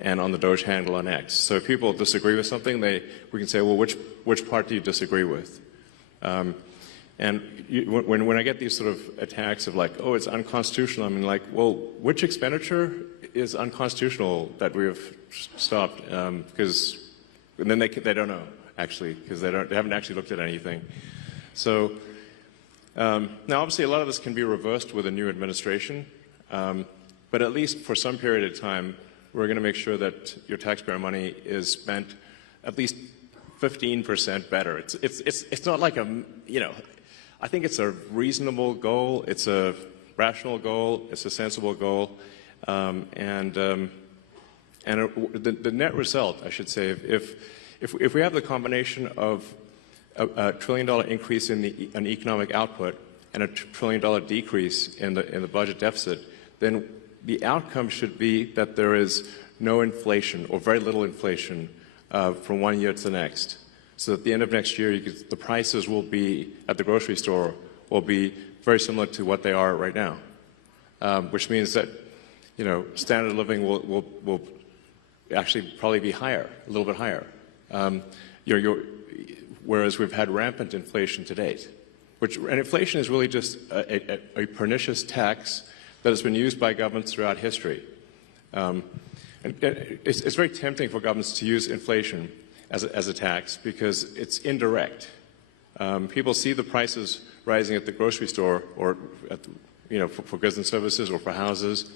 and on the Doge handle on X. So if people disagree with something, we can say, well, which part do you disagree with? When I get these sort of attacks of like, oh, it's unconstitutional, I mean, like, well, which expenditure is unconstitutional that we have stopped? And then they don't know, actually, because they haven't actually looked at anything. So now, obviously, a lot of this can be reversed with a new administration, but at least for some period of time, we're going to make sure that your taxpayer money is spent at least 15% better. It's not like I think it's a reasonable goal, it's a rational goal, it's a sensible goal, the net result, I should say, if we have the combination of a $1 trillion increase in economic output and a $1 trillion decrease in the budget deficit, then the outcome should be that there is no inflation or very little inflation from one year to the next. So at the end of next year, the prices will be at the grocery store will be very similar to what they are right now, which means that standard of living will actually probably be higher, a little bit higher. Whereas we've had rampant inflation to date, and inflation is really just a pernicious tax that has been used by governments throughout history. And it's very tempting for governments to use inflation as a tax because it's indirect. People see the prices rising at the grocery store or for goods and services or for houses,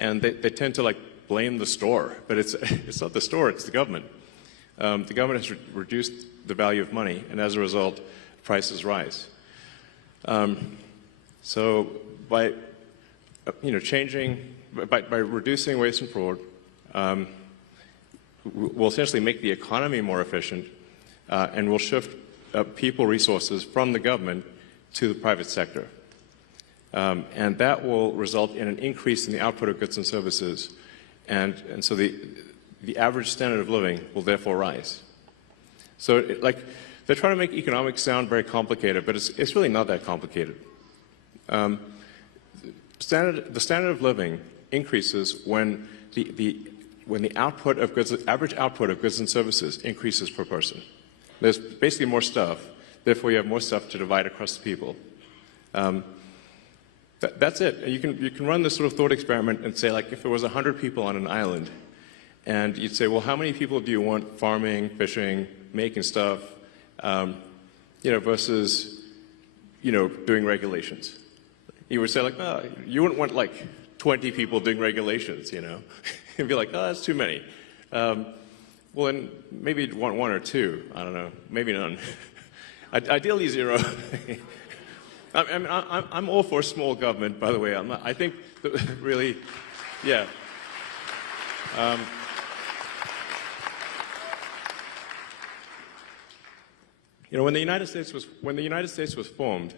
and they tend to blame the store, but it's not the store, it's the government. The government has reduced the value of money, and as a result, prices rise. So by by reducing waste and fraud, we'll essentially make the economy more efficient, and we'll shift people resources from the government to the private sector. And that will result in an increase in the output of goods and services, and so the average standard of living will therefore rise. So they're trying to make economics sound very complicated, but it's really not that complicated. The standard of living increases when the output of goods, average output of goods and services increases per person. There's basically more stuff, therefore you have more stuff to divide across the people. That's it. You can run this sort of thought experiment and say, like, if there was 100 people on an island, and you'd say, well, how many people do you want farming, fishing, making stuff, versus, doing regulations? You would say, like, no, you wouldn't want, like, 20 people doing regulations, You'd be like, oh, that's too many. Well, then maybe you'd want one or two. I don't know. Maybe none. Ideally, zero. I'm all for small government, by the way. I think that really, yeah. When the United States was formed,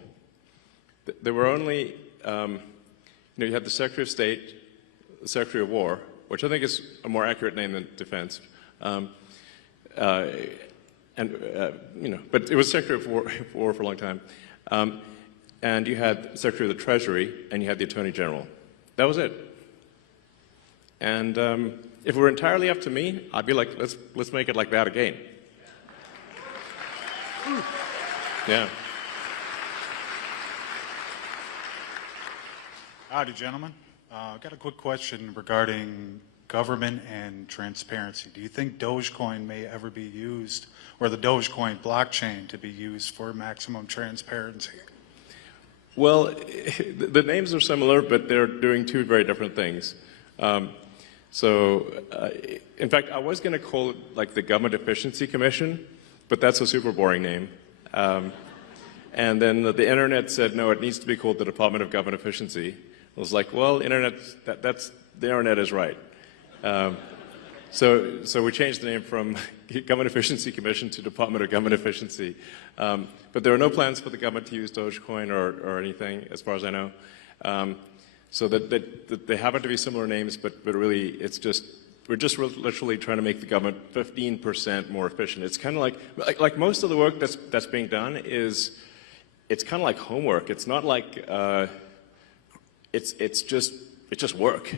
there were only, you had the Secretary of State, the Secretary of War, which I think is a more accurate name than Defense, but it was Secretary of War for a long time. And you had Secretary of the Treasury, and you had the Attorney General. That was it. And if it were entirely up to me, I'd be like, let's make it like that again. Yeah. Howdy, gentlemen. I've got a quick question regarding government and transparency. Do you think Dogecoin may ever be used, or the Dogecoin blockchain to be used for maximum transparency? Well, the names are similar, but they're doing two very different things. In fact, I was going to call it like the Government Efficiency Commission, but that's a super boring name. And then the internet said, no, it needs to be called the Department of Government Efficiency. I was like, well, the internet is right. So we changed the name from Government Efficiency Commission to Department of Government Efficiency. But there are no plans for the government to use Dogecoin or anything, as far as I know. So that they happen to be similar names, but really we're just literally trying to make the government 15% more efficient. It's kind of like most of the work that's being done it's kind of like homework. It's not like it's just work,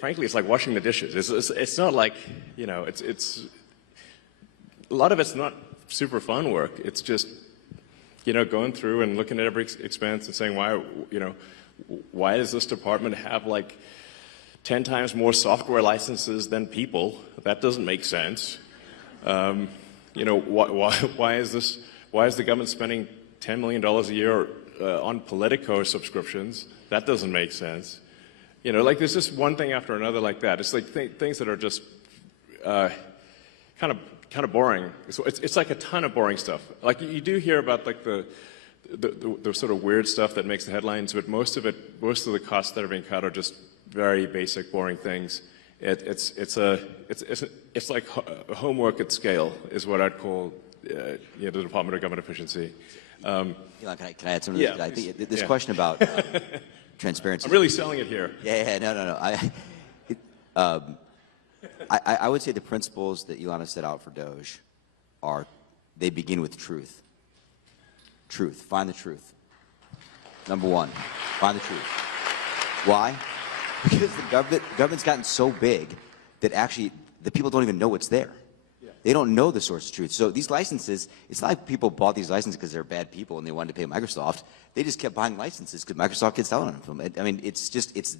frankly, it's like washing the dishes. It's not like, it's a lot of it's not super fun work. It's just, going through and looking at every expense and saying, why does this department have like 10 times more software licenses than people? That doesn't make sense. Why is the government spending $10 million a year on Politico subscriptions? That doesn't make sense. There's just one thing after another like that. It's like things that are just kind of boring. So it's like a ton of boring stuff. Like you do hear about like the sort of weird stuff that makes the headlines, but most of the costs that are being cut are just very basic, boring things. It's like homework at scale is what I'd call the Department of Government Efficiency. Elon, can I add something? Yeah, I think this question about transparency. I'm really selling it here. Yeah, no. I would say the principles that Elon has set out for Doge they begin with truth. Truth. Find the truth. Number one, find the truth. Why? Because the government's gotten so big that actually the people don't even know what's there. They don't know the source of truth. So these licenses, it's not like people bought these licenses because they're bad people and they wanted to pay Microsoft. They just kept buying licenses because Microsoft kept selling them. I mean, it's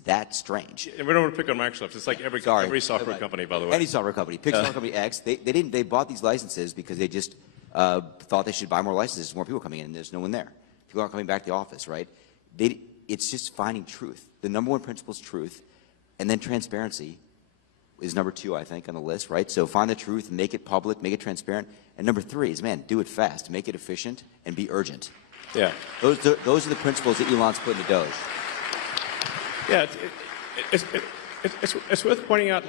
that strange. And we don't want to pick on Microsoft. It's like every software company, by the way. Any software company. Pick software company X. They bought these licenses because they just thought they should buy more licenses. More people coming in and there's no one there. People aren't coming back to the office, right? It's just finding truth. The number one principle is truth. And then transparency is number two, I think, on the list, right? So find the truth, make it public, make it transparent. And number three is, man, do it fast, make it efficient, and be urgent. Yeah. Those are the principles that Elon's put in the Doge. Yeah, it's worth pointing out,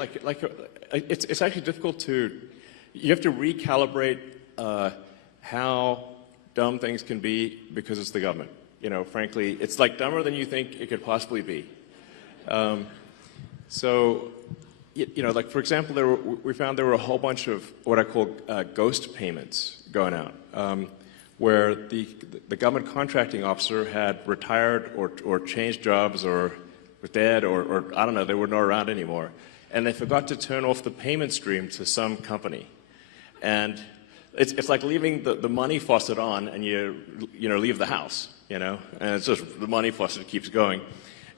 it's actually difficult to, you have to recalibrate how dumb things can be because it's the government. You know, frankly, it's like dumber than you think it could possibly be. So, you know, like for example, we found there were a whole bunch of what I call ghost payments going out, where the government contracting officer had retired or changed jobs or was dead or I don't know, they were not around anymore, and they forgot to turn off the payment stream to some company, and it's like leaving the money faucet on and you leave the house, you know, and it's just the money faucet keeps going,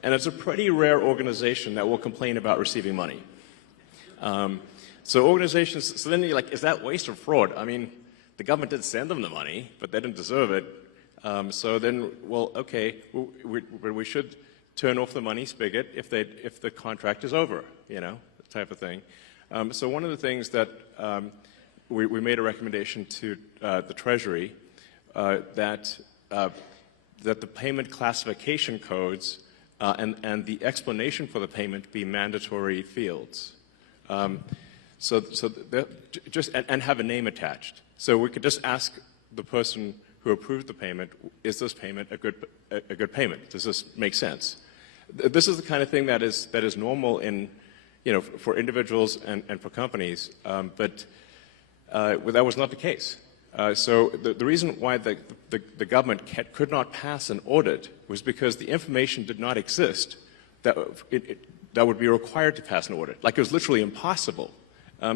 and it's a pretty rare organization that will complain about receiving money. So organizations, so then you're like, is that waste or fraud? I mean, the government did send them the money, but they didn't deserve it. So then, well, okay, we should turn off the money spigot if the contract is over, you know, type of thing. So one of the things that we made a recommendation to the Treasury that the payment classification codes and the explanation for the payment be mandatory fields. So just have a name attached. So we could just ask the person who approved the payment, is this payment a good payment? Does this make sense? This is the kind of thing that is normal in, you know, for individuals and for companies, but that was not the case. So the reason why the government could not pass an audit was because the information did not exist that would be required to pass an audit. Like, it was literally impossible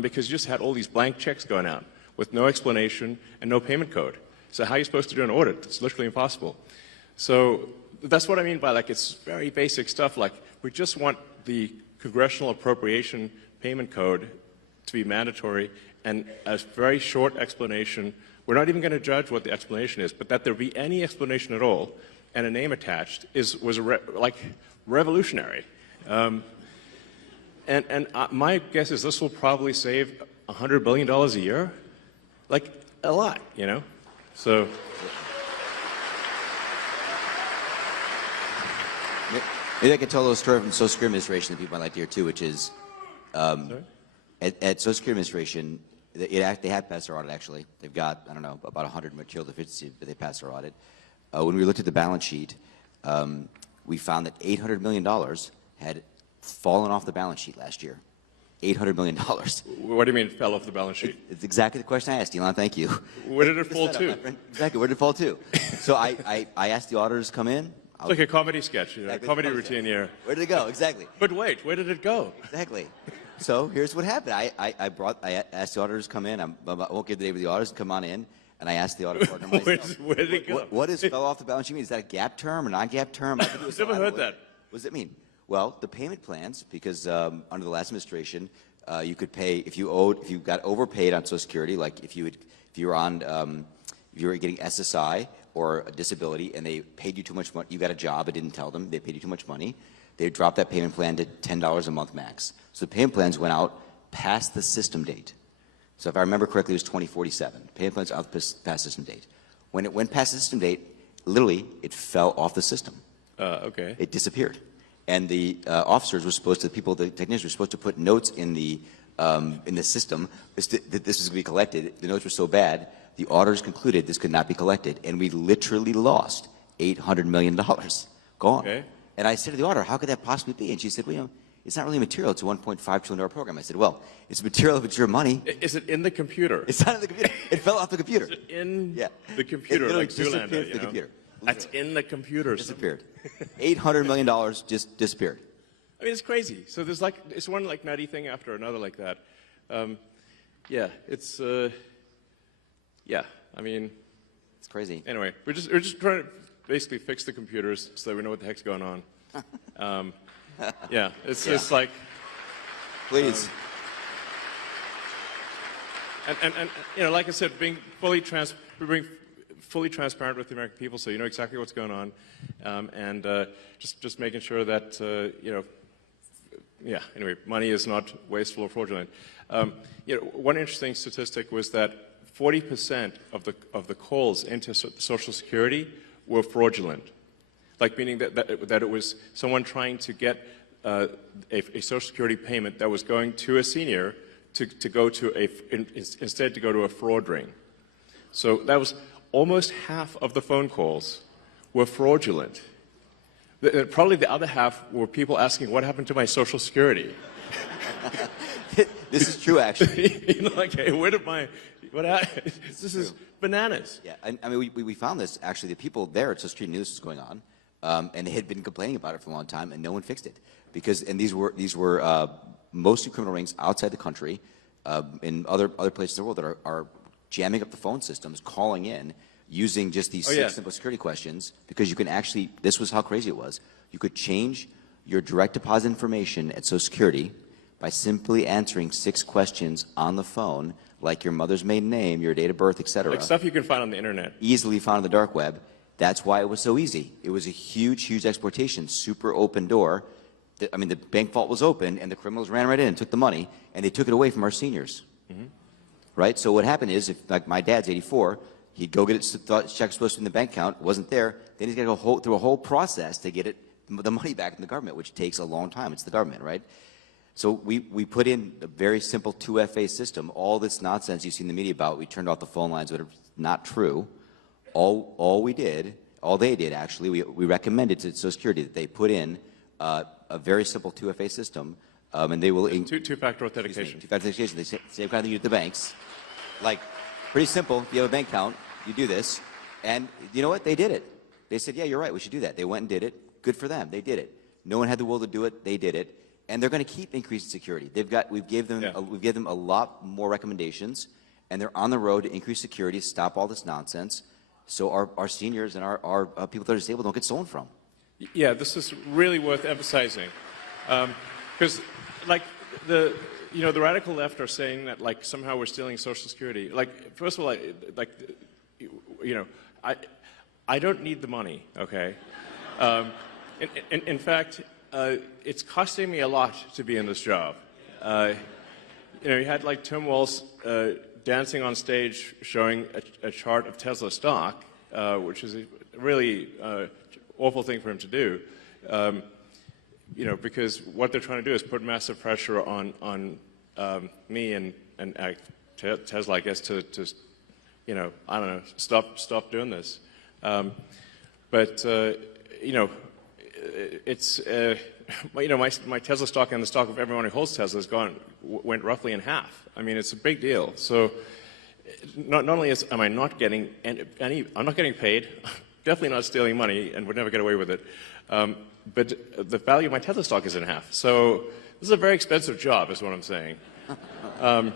because you just had all these blank checks going out with no explanation and no payment code. So how are you supposed to do an audit? It's literally impossible. So that's what I mean by, like, it's very basic stuff. Like, we just want the congressional appropriation payment code to be mandatory and a very short explanation. We're not even going to judge what the explanation is, but that there be any explanation at all and a name attached was revolutionary. And my guess is this will probably save $100 billion a year, like a lot, you know. So. Maybe I could tell a little story from the Social Security Administration that people might like to hear too, which is at Social Security Administration, they had passed their audit actually. They've got, I don't know, about 100 material deficiencies, but they passed their audit. When we looked at the balance sheet, we found that $800 million had fallen off the balance sheet last year. $800 million. What do you mean fell off the balance sheet? It's exactly the question I asked, Elon. Thank you. Where did it fall to? Exactly. Where did it fall to? So I asked the auditors to come in. It's like a comedy sketch, you know, exactly. A comedy routine here. Where did it go? Exactly. But wait, where did it go? Exactly. So here's what happened. I asked the auditors to come in. I won't give the name of the auditors. Come on in. And I asked the audit partner myself. Where did it go? What is fell off the balance sheet mean? Is that a gap term or non-gap term? I've never heard that. What does it mean? Well, the payment plans, because under the last administration, you could pay if you got overpaid on Social Security, like if you were getting SSI or a disability and they paid you too much money, you got a job, it didn't tell them, they paid you too much money, they dropped that payment plan to $10 a month max. So the payment plans went out past the system date. So if I remember correctly, it was 2047. Payment plans out past system date. When it went past the system date, literally, it fell off the system. Okay. It disappeared. And the officers were supposed to, the technicians were supposed to put notes in the system that this was going to be collected. The notes were so bad, the auditors concluded this could not be collected, and we literally lost $800 million. Gone. Okay. And I said to the auditor, how could that possibly be? And she said, well, you know, it's not really material. It's a $1.5 trillion program. I said, well, it's material if it's your money. Is it in the computer? It's not in the computer. It fell off the computer. Is it in the computer? It like disappeared Zoolander, the computer. That's in the computer. Disappeared. $800 million just disappeared. I mean, it's crazy. So there's like, it's one like nutty thing after another like that. Yeah, it's, yeah, I mean. It's crazy. Anyway, we're just trying to basically fix the computers so that we know what the heck's going on. Yeah, it's just like. Please. And you know, like I said, being fully transparent with the American people, so you know exactly what's going on, and just making sure that you know, yeah. Anyway, money is not wasteful or fraudulent. You know, one interesting statistic was that 40% of the calls into Social Security were fraudulent. Like meaning that it was someone trying to get a Social Security payment that was going to a senior to go to instead to go to a fraud ring. So that was almost half of the phone calls were fraudulent. Probably the other half were people asking, what happened to my Social Security? This is true, actually. You know, like, hey, where did this is bananas. Yeah, I mean, we found this, actually, the people there at Social Security knew this was going on, and they had been complaining about it for a long time, and no one fixed it. And these were mostly criminal rings outside the country, in other places in the world that are jamming up the phone systems, calling in, using just these six simple security questions, because you can actually, this was how crazy it was, you could change your direct deposit information at Social Security by simply answering 6 questions on the phone, like your mother's maiden name, your date of birth, etc. Like stuff you can find on the internet. Easily found on the dark web. That's why it was so easy. It was a huge, huge exploitation, super open door. I mean, the bank vault was open, and the criminals ran right in and took the money, and they took it away from our seniors. Mm-hmm. Right? So what happened is, if like my dad's 84, he'd go get it, thought his check was supposed to be in the bank account, wasn't there, then he's got to go through a whole process to get the money back in the government, which takes a long time. It's the government, right? So we put in a very simple 2FA system. All this nonsense you see in the media about, we turned off the phone lines, but it's not true. All they did actually, we recommended to Social Security that they put in a very simple 2FA system, and they will... Two-factor authentication. Two-factor authentication. They same kind of thing you do at the banks. Like, pretty simple. If you have a bank account, you do this. And you know what? They did it. They said, yeah, you're right, we should do that. They went and did it. Good for them. They did it. No one had the will to do it. They did it. And they're going to keep increasing security. We've given them a lot more recommendations, and they're on the road to increase security, stop all this nonsense, so our seniors and our people that are disabled don't get stolen from. Yeah, this is really worth emphasizing, because like the radical left are saying that like somehow we're stealing Social Security. Like, first of all, I don't need the money. Okay, in fact. It's costing me a lot to be in this job. You had like Tim Walz dancing on stage showing a chart of Tesla stock, which is a really awful thing for him to do. Because what they're trying to do is put massive pressure on me and Tesla, I guess, to I don't know, stop doing this. It's my Tesla stock and the stock of everyone who holds Tesla went roughly in half. I mean, it's a big deal. So not only am I not getting I'm not getting paid, definitely not stealing money, and would never get away with it. But the value of my Tesla stock is in half. So this is a very expensive job, is what I'm saying. But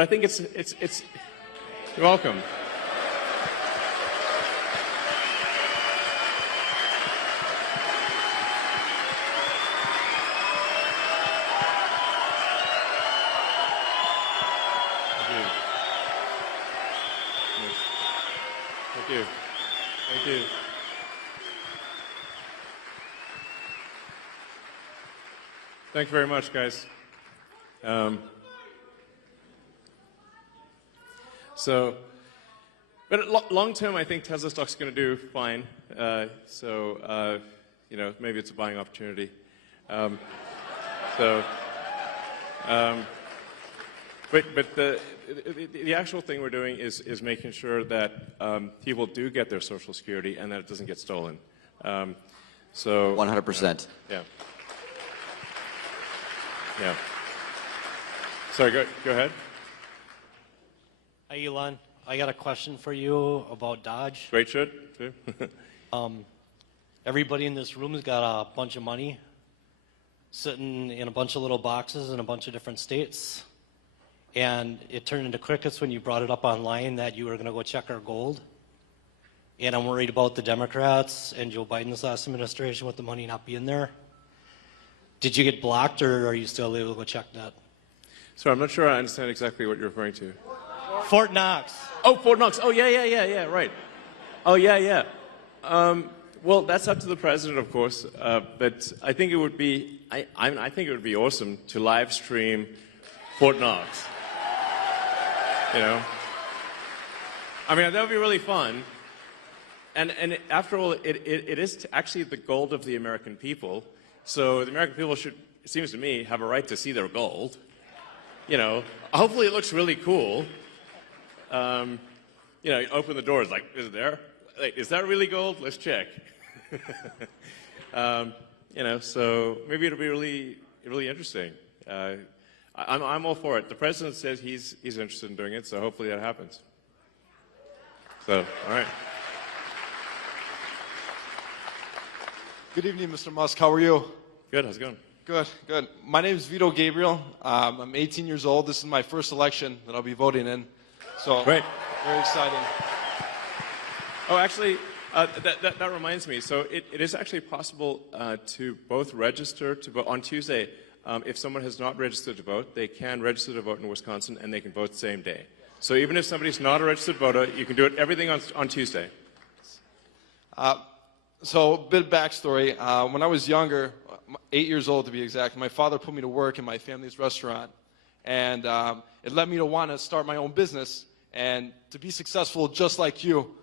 I think it's you're welcome. Thank you. Thank you very much, guys. But long term, I think Tesla stock's going to do fine. Maybe it's a buying opportunity. But the actual thing we're doing is making sure that people do get their Social Security and that it doesn't get stolen. 100%. Yeah. Sorry, go ahead. Hi, Elon. I got a question for you about Dodge. Great shit. Everybody in this room has got a bunch of money sitting in a bunch of little boxes in a bunch of different states. And it turned into crickets when you brought it up online that you were going to go check our gold. And I'm worried about the Democrats and Joe Biden's last administration with the money not being there. Did you get blocked, or are you still able to go check that? So I'm not sure I understand exactly what you're referring to. Fort Knox. Oh, Fort Knox. Oh, yeah, right. Oh, yeah. Well, that's up to the president, of course. But I think it would be, I think it would be awesome to live stream Fort Knox. I mean, that would be really fun. And after all, it is actually the gold of the American people. So the American people should, it seems to me, have a right to see their gold. You know, hopefully it looks really cool. You know, you open the doors, like, is it there? Like, is that really gold? Let's check. You know, so maybe it'll be really interesting. I'm all for it. The president says he's interested in doing it, so hopefully that happens. So, all right. Good evening, Mr. Musk. How are you? Good. How's it going? Good, good. My name is Vito Gabriel. I'm 18 years old. This is my first election that I'll be voting in. So, great. Very exciting. Oh, actually, that reminds me. So it is actually possible to both register to vote on Tuesday. If someone has not registered to vote, they can register to vote in Wisconsin, and they can vote the same day. So even if somebody's not a registered voter, you can do everything on Tuesday. So, a bit of backstory. When I was younger, 8 years old to be exact, my father put me to work in my family's restaurant. And it led me to want to start my own business and to be successful just like you.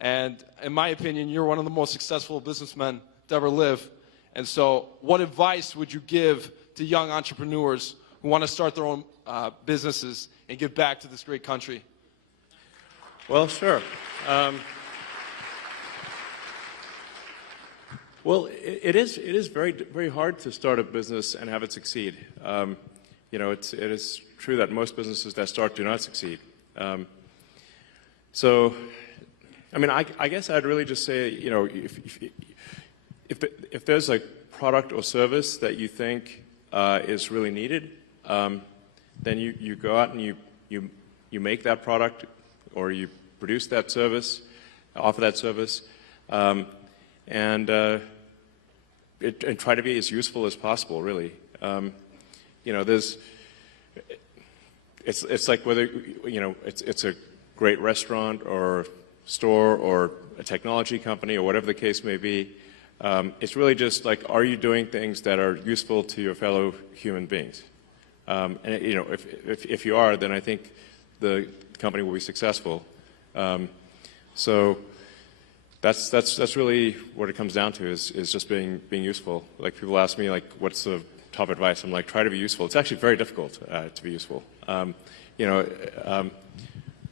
And in my opinion, you're one of the most successful businessmen to ever live. And so, what advice would you give to young entrepreneurs who want to start their own businesses and give back to this great country? Well, sure. Well, it is very hard to start a business and have it succeed. You know, it is true that most businesses that start do not succeed. So, I mean, I guess I'd really just say, you know, if there's a product or service that you think is really needed, then you go out and you make that product, or you produce that service, offer that service, and try to be as useful as possible, really. You know, it's like whether, you know, it's a great restaurant or store or a technology company or whatever the case may be. It's really just like, are you doing things that are useful to your fellow human beings? And you know, if you are, then I think the company will be successful. So that's really what it comes down to, is just being useful. Like, people ask me, like, what's the top advice? I'm like, try to be useful. It's actually very difficult to be useful. You know,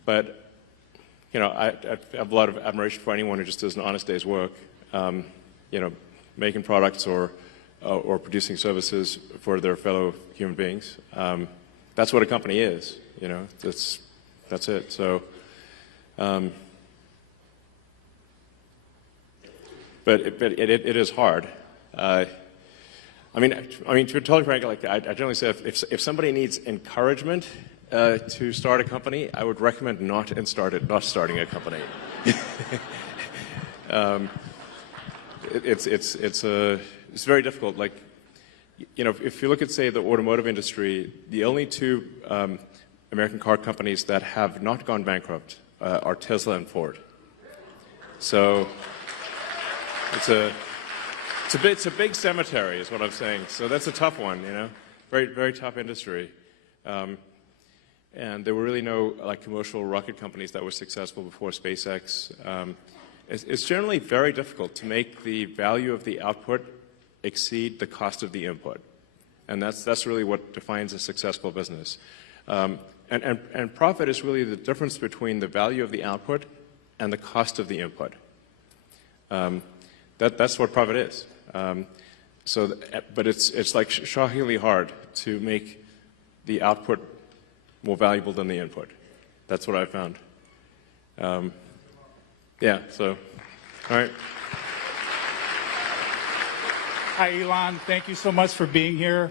but you know, I have a lot of admiration for anyone who just does an honest day's work. You know, making products or producing services for their fellow human beings. That's what a company is. You know, that's it. So. But it is hard. I mean, to be totally frank, like I generally say, if somebody needs encouragement to start a company, I would recommend not starting a company. It's very difficult. Like, you know, if you look at, say, the automotive industry, the only two American car companies that have not gone bankrupt are Tesla and Ford. So. It's a big cemetery, is what I'm saying. So that's a tough one, you know, very tough industry. And there were really no like commercial rocket companies that were successful before SpaceX. It's generally very difficult to make the value of the output exceed the cost of the input, and that's really what defines a successful business. And profit is really the difference between the value of the output and the cost of the input. That's what profit is. But it's like shockingly hard to make the output more valuable than the input. That's what I found. Yeah, so, all right. Hi, Elon. Thank you so much for being here.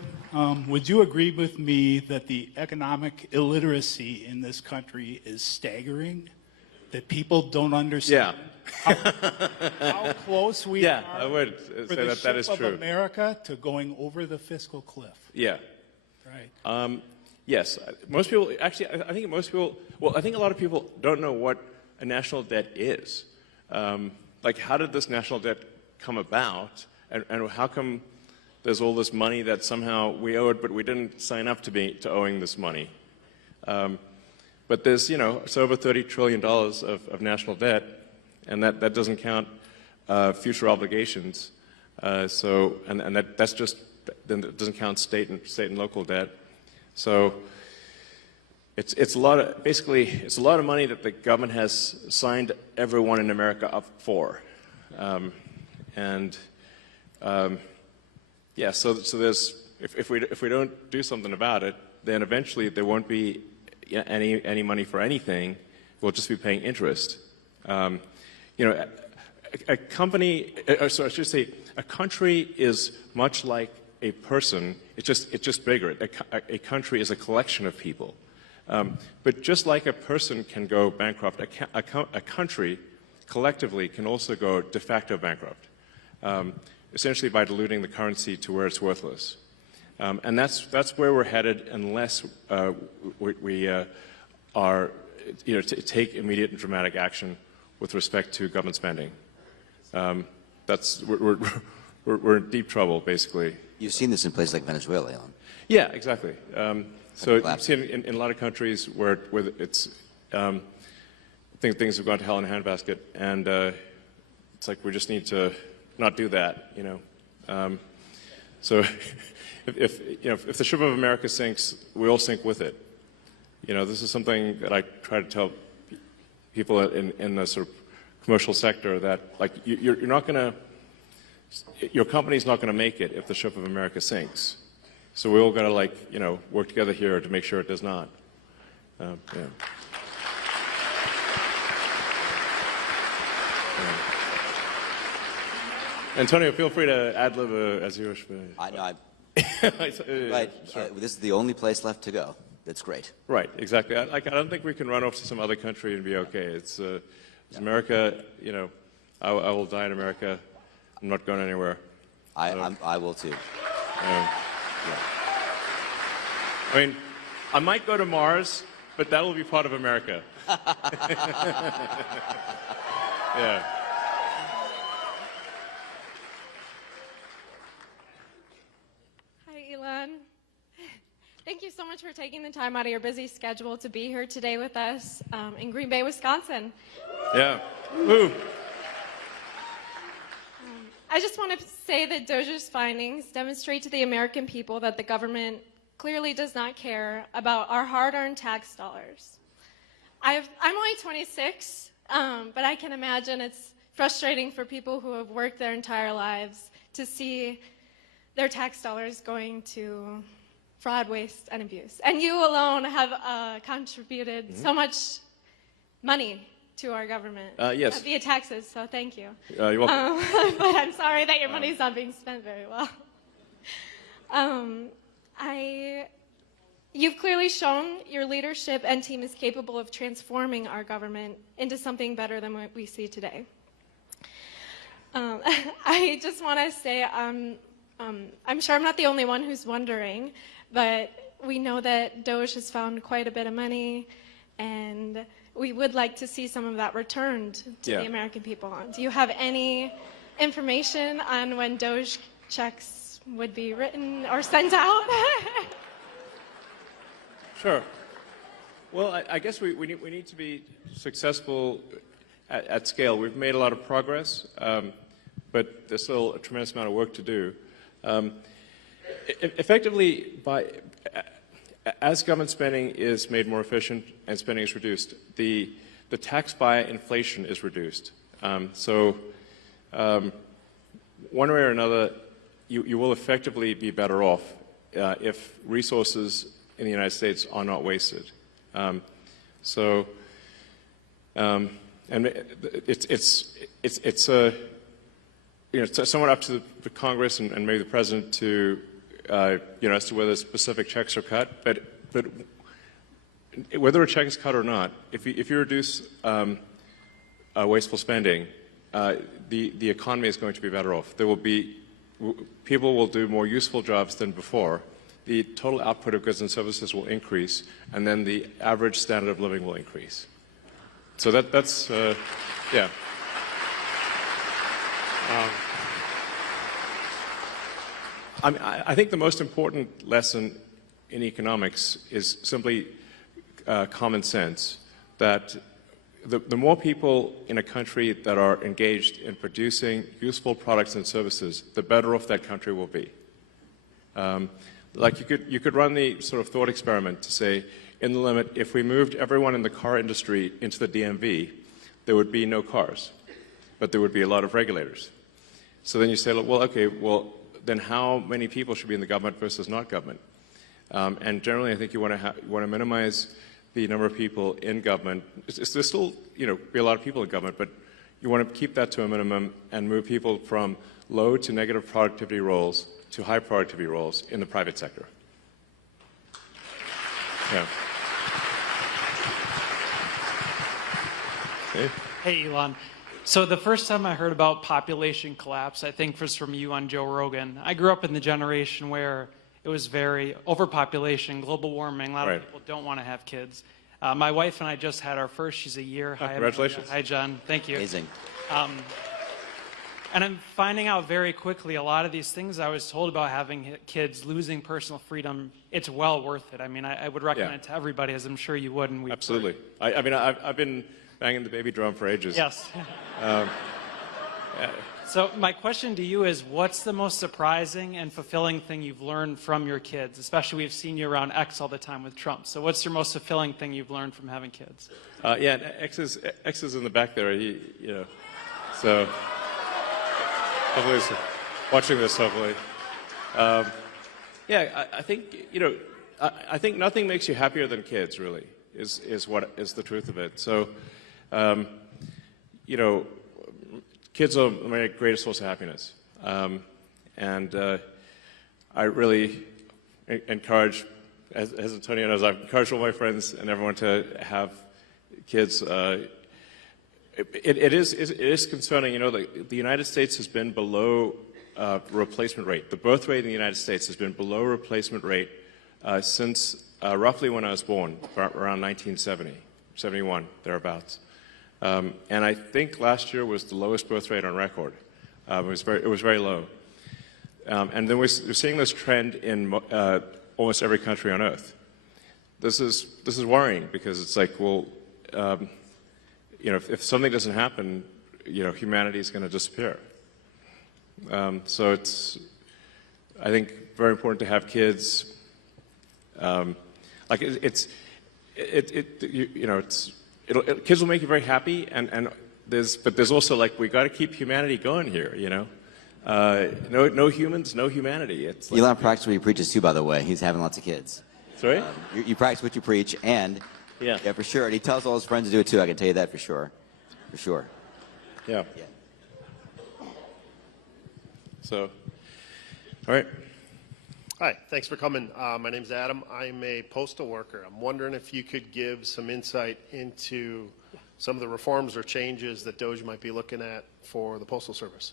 Would you agree with me that the economic illiteracy in this country is staggering? That people don't understand how close we are I would for say the that is ship true. of America to going over the fiscal cliff? Yeah. Right. Yes. Most people, actually, I think most people, well, I think a lot of people don't know what a national debt is. Like, how did this national debt come about, and how come there's all this money that somehow we owe it, but we didn't sign up to owing this money? But there's, you know, it's over $30 trillion of national debt, and that doesn't count future obligations. That's just, then it doesn't count state and local debt. So it's a lot of, basically, it's a lot of money that the government has signed everyone in America up for. Yeah, so there's, if we don't do something about it, then eventually there won't be any money for anything. We'll just be paying interest. You know, a company, so I should say, a country is much like a person. It's just bigger. A country is a collection of people. But just like a person can go bankrupt, a country collectively can also go de facto bankrupt, essentially by diluting the currency to where it's worthless. And that's where we're headed unless we are, you know, take immediate and dramatic action with respect to government spending. We're in deep trouble, basically. You've seen this in places like Venezuela, Elon. Yeah, exactly. So you've seen in a lot of countries where it's things have gone to hell in a handbasket, and it's like we just need to not do that, you know. So if the ship of America sinks, we all sink with it. You know, this is something that I try to tell people in the sort of commercial sector, that like you're not going to, your company's not going to make it if the ship of America sinks. So we all got to, like, you know, work together here to make sure it does not. Yeah. Antonio, feel free to ad-lib as you wish. I know. This is the only place left to go. That's great. Right, exactly. I don't think we can run off to some other country and be okay. It's America. You know, I will die in America. I'm not going anywhere. I will too. Yeah. I mean, I might go to Mars, but that will be part of America. Yeah. Hi, Elon. Thank you so much for taking the time out of your busy schedule to be here today with us in Green Bay, Wisconsin. Yeah. Woo. I just want to say that Doge's findings demonstrate to the American people that the government clearly does not care about our hard-earned tax dollars. I'm only 26, but I can imagine it's frustrating for people who have worked their entire lives to see their tax dollars going to fraud, waste, and abuse. And you alone have contributed so much money to our government yes. via taxes, so thank you. You're welcome. But I'm sorry that your money's not being spent very well. You've clearly shown your leadership and team is capable of transforming our government into something better than what we see today. I just want to say I'm sure I'm not the only one who's wondering, but we know that Doge has found quite a bit of money, and we would like to see some of that returned to the American people. Do you have any information on when Doge checks would be written or sent out? Sure. Well, I guess we need to be successful at scale. We've made a lot of progress, but there's still a tremendous amount of work to do. Effectively, as government spending is made more efficient and spending is reduced, the tax by inflation is reduced. So one way or another, you will effectively be better off if resources in the United States are not wasted. And it's somewhat up to the Congress and maybe the President to as to whether specific checks are cut, but whether a check is cut or not, if you reduce wasteful spending, the economy is going to be better off. People will do more useful jobs than before. The total output of goods and services will increase, and then the average standard of living will increase. So that's yeah. I think the most important lesson in economics is simply common sense, that the more people in a country that are engaged in producing useful products and services, the better off that country will be. Like you could run the sort of thought experiment to say, in the limit, if we moved everyone in the car industry into the DMV, there would be no cars, but there would be a lot of regulators. So then you say, well, okay, well, then how many people should be in the government versus not government? And generally, I think you want to minimize the number of people in government. There's still, be a lot of people in government, but you want to keep that to a minimum and move people from low to negative productivity roles to high productivity roles in the private sector. Yeah. Okay. Hey, Elon. So the first time I heard about population collapse, I think was from you on Joe Rogan. I grew up in the generation where it was very overpopulation, global warming. A lot of people don't want to have kids. My wife and I just had our first. She's a year. Oh, congratulations. Hi, John. Thank you. Amazing. And I'm finding out very quickly a lot of these things I was told about having kids, losing personal freedom, it's well worth it. I mean, I would recommend it to everybody, as I'm sure you would. And Absolutely. I mean, I've been banging the baby drum for ages. Yes. So my question to you is, what's the most surprising and fulfilling thing you've learned from your kids? Especially we've seen you around X all the time with Trump. So what's your most fulfilling thing you've learned from having kids? Yeah, X is in the back there. So hopefully he's watching this. Hopefully, yeah. I think I think nothing makes you happier than kids. Really, is what is the truth of it. So, kids are my greatest source of happiness, and I really encourage, as Antonio knows, I've encouraged all my friends and everyone to have kids. It is concerning. The United States has been below replacement rate. The birth rate in the United States has been below replacement rate since roughly when I was born, around 1970, 71, thereabouts. And I think last year was the lowest birth rate on record. It was very low. And then we're seeing this trend in almost every country on Earth. This is worrying because it's like, well, if something doesn't happen, humanity is going to disappear. So it's, I think, very important to have kids. Kids will make you very happy, but there's also we got to keep humanity going here. No humans, no humanity. It's Elon practices what he preaches too, by the way. He's having lots of kids. Sorry? You practice what you preach, and yeah, for sure. And he tells all his friends to do it too. I can tell you that for sure. For sure. Yeah. So, all right. Hi, thanks for coming. My name's Adam. I'm a postal worker. I'm wondering if you could give some insight into some of the reforms or changes that DOGE might be looking at for the Postal Service.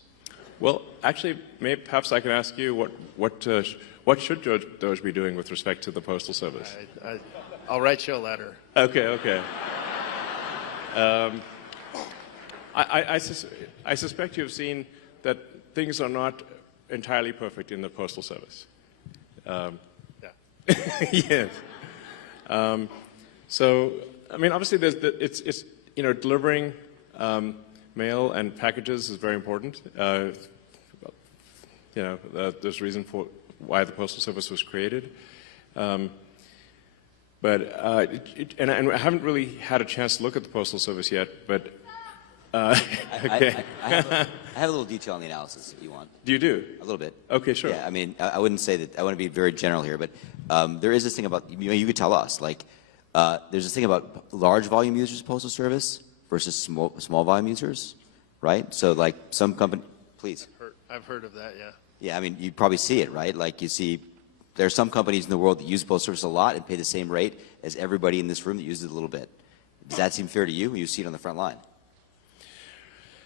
Well, actually, perhaps I can ask you what should DOGE be doing with respect to the Postal Service? I'll write you a letter. Okay. I suspect you've seen that things are not entirely perfect in the Postal Service. Yes. So, I mean, obviously, it's delivering mail and packages is very important. There's a reason for why the Postal Service was created. But I haven't really had a chance to look at the Postal Service yet, but okay. I have a little detail on the analysis if you want. Do you do? A little bit. Okay, sure. Yeah, I mean, I wouldn't say that, I want to be very general here, but there is this thing about, you could tell us, there's this thing about large volume users of Postal Service versus small volume users, right? So some company, please. I've heard of that, yeah. Yeah, I mean, you probably see it, right? You see, there are some companies in the world that use the Postal Service a lot and pay the same rate as everybody in this room that uses it a little bit. Does that seem fair to you? You see it on the front line.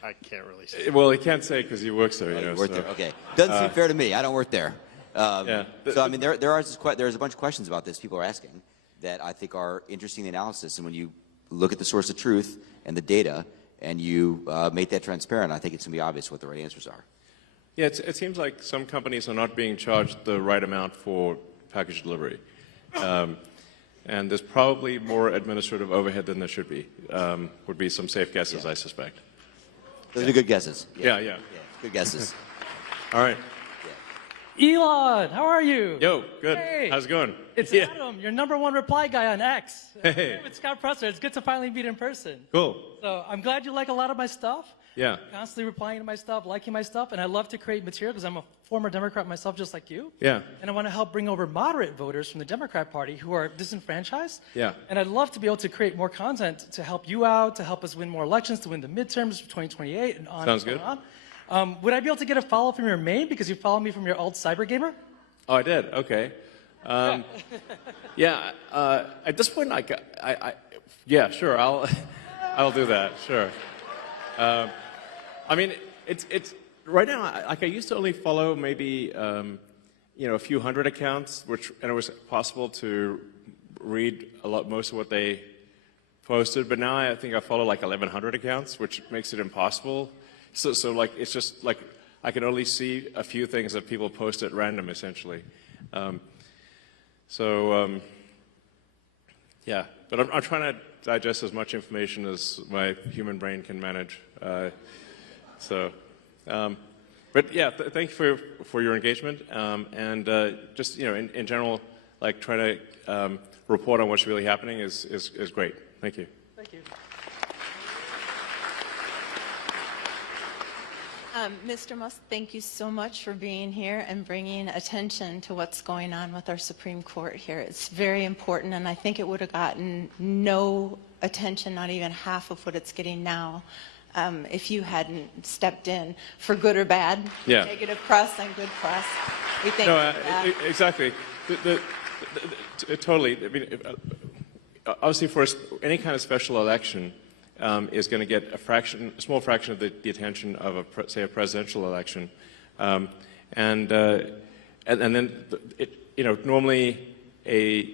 I can't really say. Well, he can't say because he works there. You work there. Okay. Doesn't seem fair to me. I don't work there. Yeah. So I mean, there's a bunch of questions about this people are asking that I think are interesting in the analysis. And when you look at the source of truth and the data and you make that transparent, I think it's going to be obvious what the right answers are. Yeah, it seems like some companies are not being charged the right amount for package delivery. and there's probably more administrative overhead than there should be. Would be some safe guesses, I suspect. Those are good guesses. Yeah. Good guesses. All right. Elon, how are you? Yo, good. Hey. How's it going? It's Adam, your #1 reply guy on X. Hey. With Scott Presser. It's good to finally meet in person. Cool. So I'm glad you like a lot of my stuff. Yeah. Constantly replying to my stuff, liking my stuff, and I love to create material because I'm a former Democrat myself, just like you. Yeah. And I want to help bring over moderate voters from the Democrat Party who are disenfranchised. Yeah. And I'd love to be able to create more content to help you out, to help us win more elections, to win the midterms of 2028 and on. Sounds and good. on. Would I be able to get a follow from your main because you follow me from your old cyber gamer? Oh, I did. Okay. Yeah. At this point, yeah, sure. I'll do that. Sure. I mean, it's right now. I used to only follow maybe a few hundred accounts, and it was possible to read most of what they posted. But now I think I follow like 1,100 accounts, which makes it impossible. So like it's just like I can only see a few things that people post at random, essentially. Yeah, but I'm trying to digest as much information as my human brain can manage. But yeah, thank you for your engagement, and just in general, like trying to report on what's really happening is great. Thank you. Thank you. Mr. Musk, thank you so much for being here and bringing attention to what's going on with our Supreme Court here. It's very important, and I think it would have gotten no attention, not even half of what it's getting now, if you hadn't stepped in, for good or bad. Yeah. Negative press and good press. We thank you for that. Exactly. Totally. I mean, obviously, for any kind of special election, is going to get a small fraction of the attention of say a presidential election, and then normally an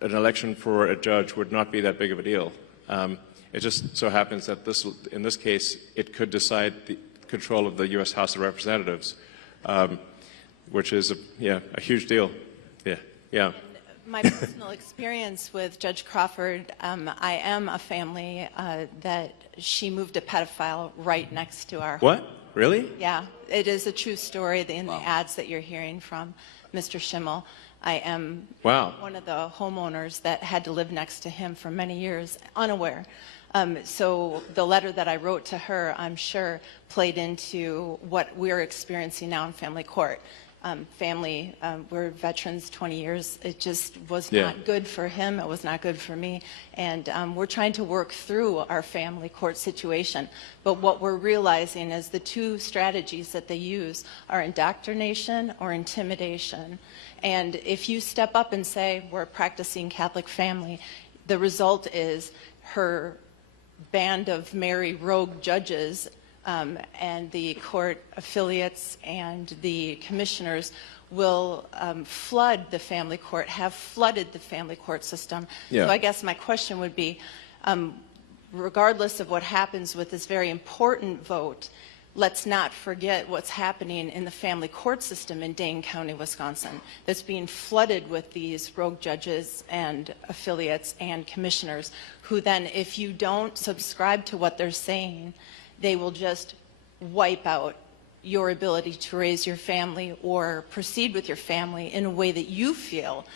election for a judge would not be that big of a deal. It just so happens that in this case it could decide the control of the U.S. House of Representatives, which is a huge deal. Yeah. My personal experience with Judge Crawford, I am a family that she moved a pedophile right next to our home. What? Really? Yeah, it is a true story in the ads that you're hearing from Mr. Schimmel. I am one of the homeowners that had to live next to him for many years, unaware. So the letter that I wrote to her, I'm sure, played into what we're experiencing now in family court. We're veterans 20 years. It just was not good for him. It was not good for me. And we're trying to work through our family court situation. But what we're realizing is the two strategies that they use are indoctrination or intimidation. And if you step up and say, we're a practicing Catholic family, the result is her band of merry rogue judges and the court affiliates and the commissioners will flood the family court, have flooded the family court system. Yeah. So I guess my question would be, regardless of what happens with this very important vote, let's not forget what's happening in the family court system in Dane County, Wisconsin, that's being flooded with these rogue judges and affiliates and commissioners who then, if you don't subscribe to what they're saying, they will just wipe out your ability to raise your family or proceed with your family in a way that you feel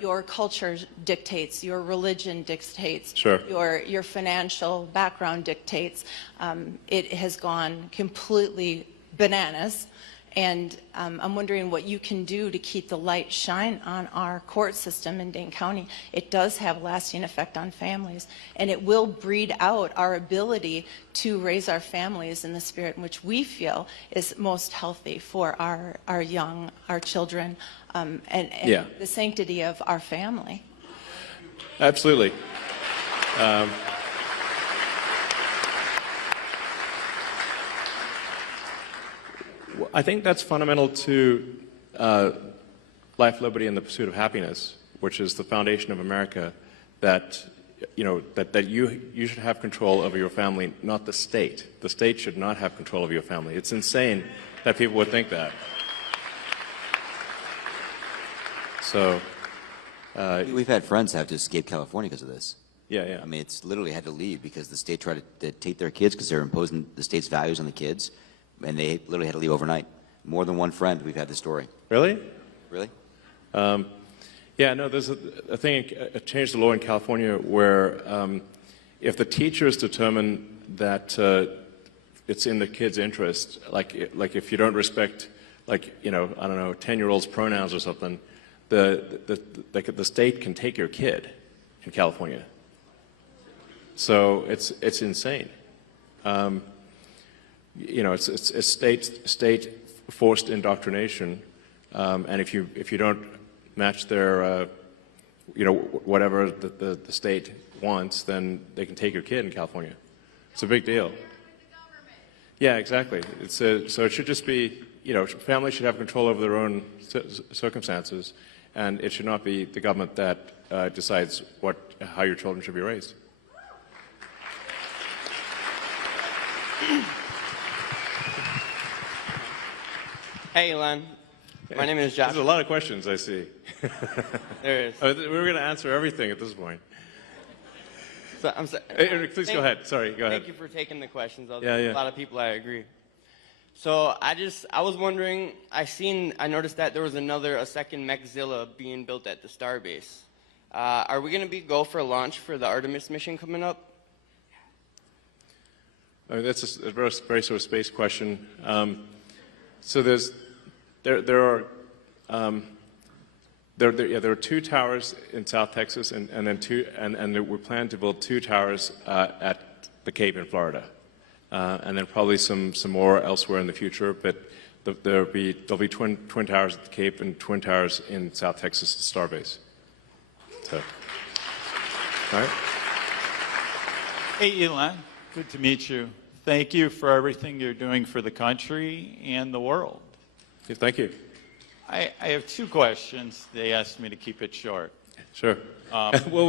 your culture dictates, your religion dictates, your financial background dictates. It has gone completely bananas. And I'm wondering what you can do to keep the light shine on our court system in Dane County. It does have a lasting effect on families, and it will breed out our ability to raise our families in the spirit in which we feel is most healthy for our young, our children, and the sanctity of our family. Absolutely. I think that's fundamental to life, liberty, and the pursuit of happiness, which is the foundation of America. That you should have control over your family, not the state. The state should not have control over your family. It's insane that people would think that. So, We've had friends have to escape California because of this. Yeah, yeah. I mean, it's literally had to leave because the state tried to take their kids because they're imposing the state's values on the kids, and they literally had to leave overnight. More than one friend, we've had this story. Really? Really? Yeah, no, there's a thing, a change the law in California where if the teachers determine that it's in the kid's interest, like if you don't respect, like, you know, I don't know, 10-year-old's pronouns or something, the state can take your kid in California. So it's insane. You know, it's state forced indoctrination, and if you don't match their, you know, whatever the state wants, then they can take your kid in California. It's a big deal. Yeah, exactly. So it should just be, you know, families should have control over their own circumstances, and it should not be the government that decides how your children should be raised. Hey, Elon. My name is Josh. There's a lot of questions, I see. There is. We're going to answer everything at this point. So, I'm sorry. Please go ahead. Sorry, go ahead. Thank you for taking the questions. Yeah. A lot of people, I agree. So I was wondering, I noticed that there was a second Mechzilla being built at the Starbase. Are we going to go for a launch for the Artemis mission coming up? I mean, that's a very sort of space question. So there are 2 towers in South Texas, and then we plan to build 2 towers at the Cape in Florida, and then probably some more elsewhere in the future. But there'll be twin towers at the Cape and twin towers in South Texas at Starbase. So, all right. Hey, Elon. Good to meet you. Thank you for everything you're doing for the country and the world. Yeah, thank you. I have 2 questions. They asked me to keep it short. Sure. Well,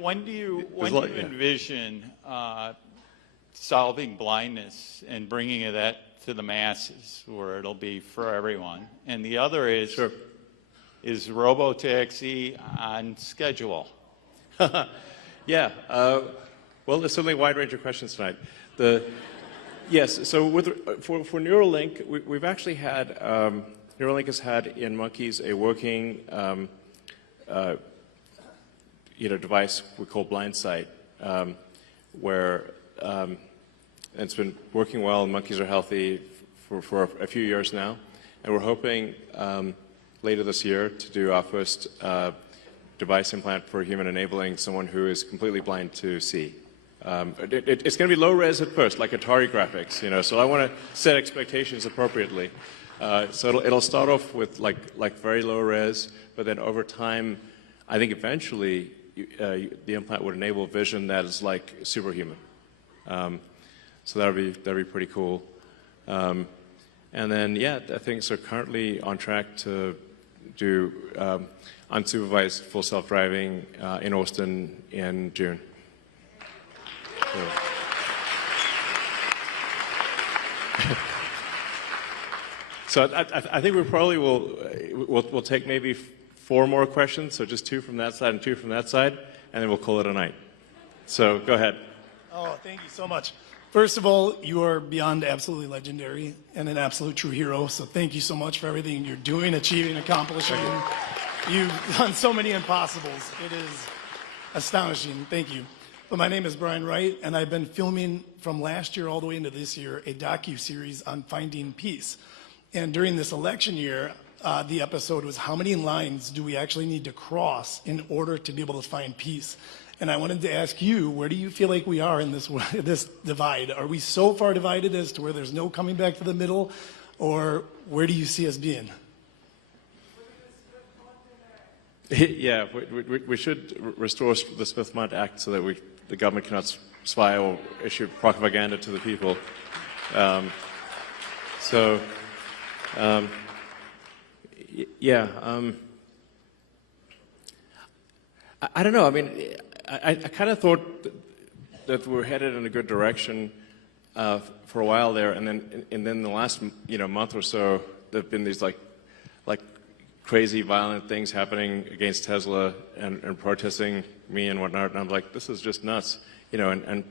when do you envision solving blindness and bringing that to the masses where it'll be for everyone? And the other is, is robotaxi on schedule? Yeah. Well, there's certainly a wide range of questions tonight. Yes. So for Neuralink, we've actually had Neuralink has had in monkeys a working device we call Blind Sight, where it's been working well and monkeys are healthy for a few years now, and we're hoping later this year to do our first device implant for human enabling someone who is completely blind to see. It's going to be low res at first, like Atari graphics, you know. So I want to set expectations appropriately. So it'll start off with like very low res, but then over time, I think eventually the implant would enable vision that is like superhuman. So that'd be pretty cool. And then I think so. Currently on track to do unsupervised full self-driving in Austin in June. So I think we probably we'll take maybe 4 more questions, so just 2 from that side and 2 from that side, and then we'll call it a night. So go ahead. Oh, thank you so much. First of all, you are beyond absolutely legendary and an absolute true hero, so thank you so much for everything you're doing, achieving, accomplishing. You've done so many impossibles. It is astonishing. Thank you. But my name is Brian Wright, and I've been filming from last year all the way into this year a docu-series on finding peace. And during this election year, the episode was how many lines do we actually need to cross in order to be able to find peace? And I wanted to ask you, where do you feel like we are in this divide? Are we so far divided as to where there's no coming back to the middle, or where do you see us being? Yeah, we should restore the Smith-Mundt Act so that the government cannot spy or issue propaganda to the people. I don't know. I mean, I kind of thought that we were headed in a good direction for a while there, and then the last month or so, there've been these like crazy, violent things happening against Tesla and protesting me and whatnot. And I'm like, this is just nuts, you know. And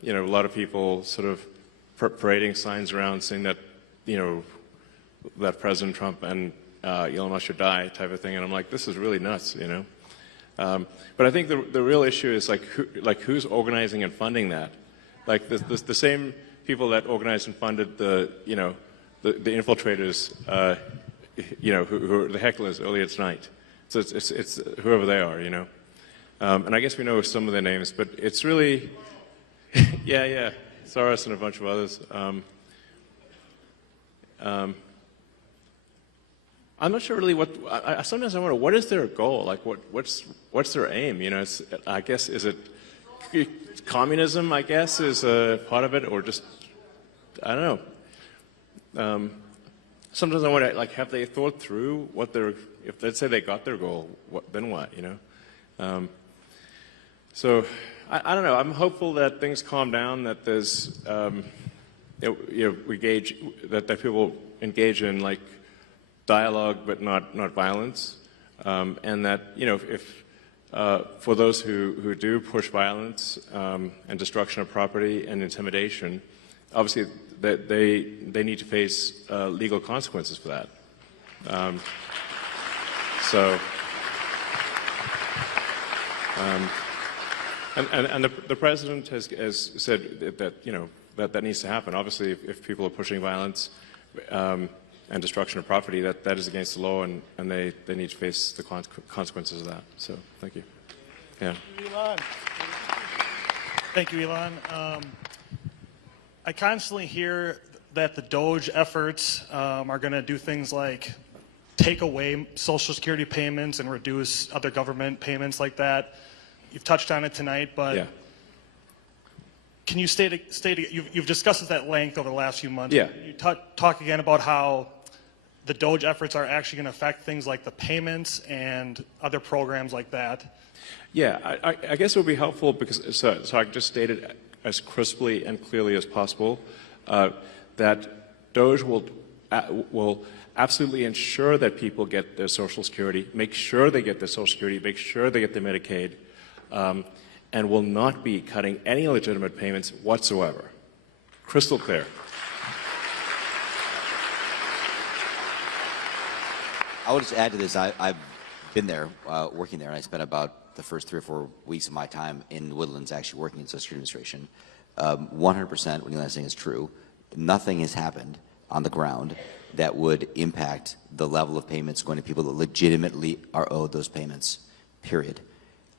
you know, a lot of people sort of parading signs around saying that, you know, that President Trump and Elon Musk should die, type of thing. And I'm like, this is really nuts, you know. But I think the real issue is who's organizing and funding that. Like the same people that organized and funded the infiltrators, you know, who are the hecklers earlier tonight. So it's whoever they are, you know. And I guess we know some of their names, but it's really, yeah, Soros and a bunch of others. I'm not sure really what. Sometimes I wonder, what is their goal? Like, what's their aim? You know, I guess, is it communism? I guess is a part of it, or just, I don't know. Sometimes I wonder, like, have they thought through what their? If let's say they got their goal, then what? You know. So I don't know. I'm hopeful that things calm down. That there's, that people engage in like dialogue, but not violence, and that, you know, if for those who do push violence and destruction of property and intimidation, obviously that they need to face legal consequences for that. And the president has said that, you know, that needs to happen. Obviously, if people are pushing violence and destruction of property, that is against the law, and they need to face the consequences of that. So, thank you. Yeah. Thank you, Elon. I constantly hear that the Doge efforts are going to do things like take away Social Security payments and reduce other government payments like that. You've touched on it tonight, but yeah. Can you you've discussed this at length over the last few months. Yeah. You talk again about how the Doge efforts are actually going to affect things like the payments and other programs like that. Yeah, I guess it would be helpful because, so I just stated as crisply and clearly as possible that Doge will absolutely ensure that people get their Social Security, make sure they get their Social Security, make sure they get their Medicaid, and will not be cutting any legitimate payments whatsoever. Crystal clear. I would just add to this. I've been there, working there, and I spent about the first 3 or 4 weeks of my time in the Woodlands actually working in Social Security Administration. 100% what Elon's saying is true. Nothing has happened on the ground that would impact the level of payments going to people that legitimately are owed those payments, period.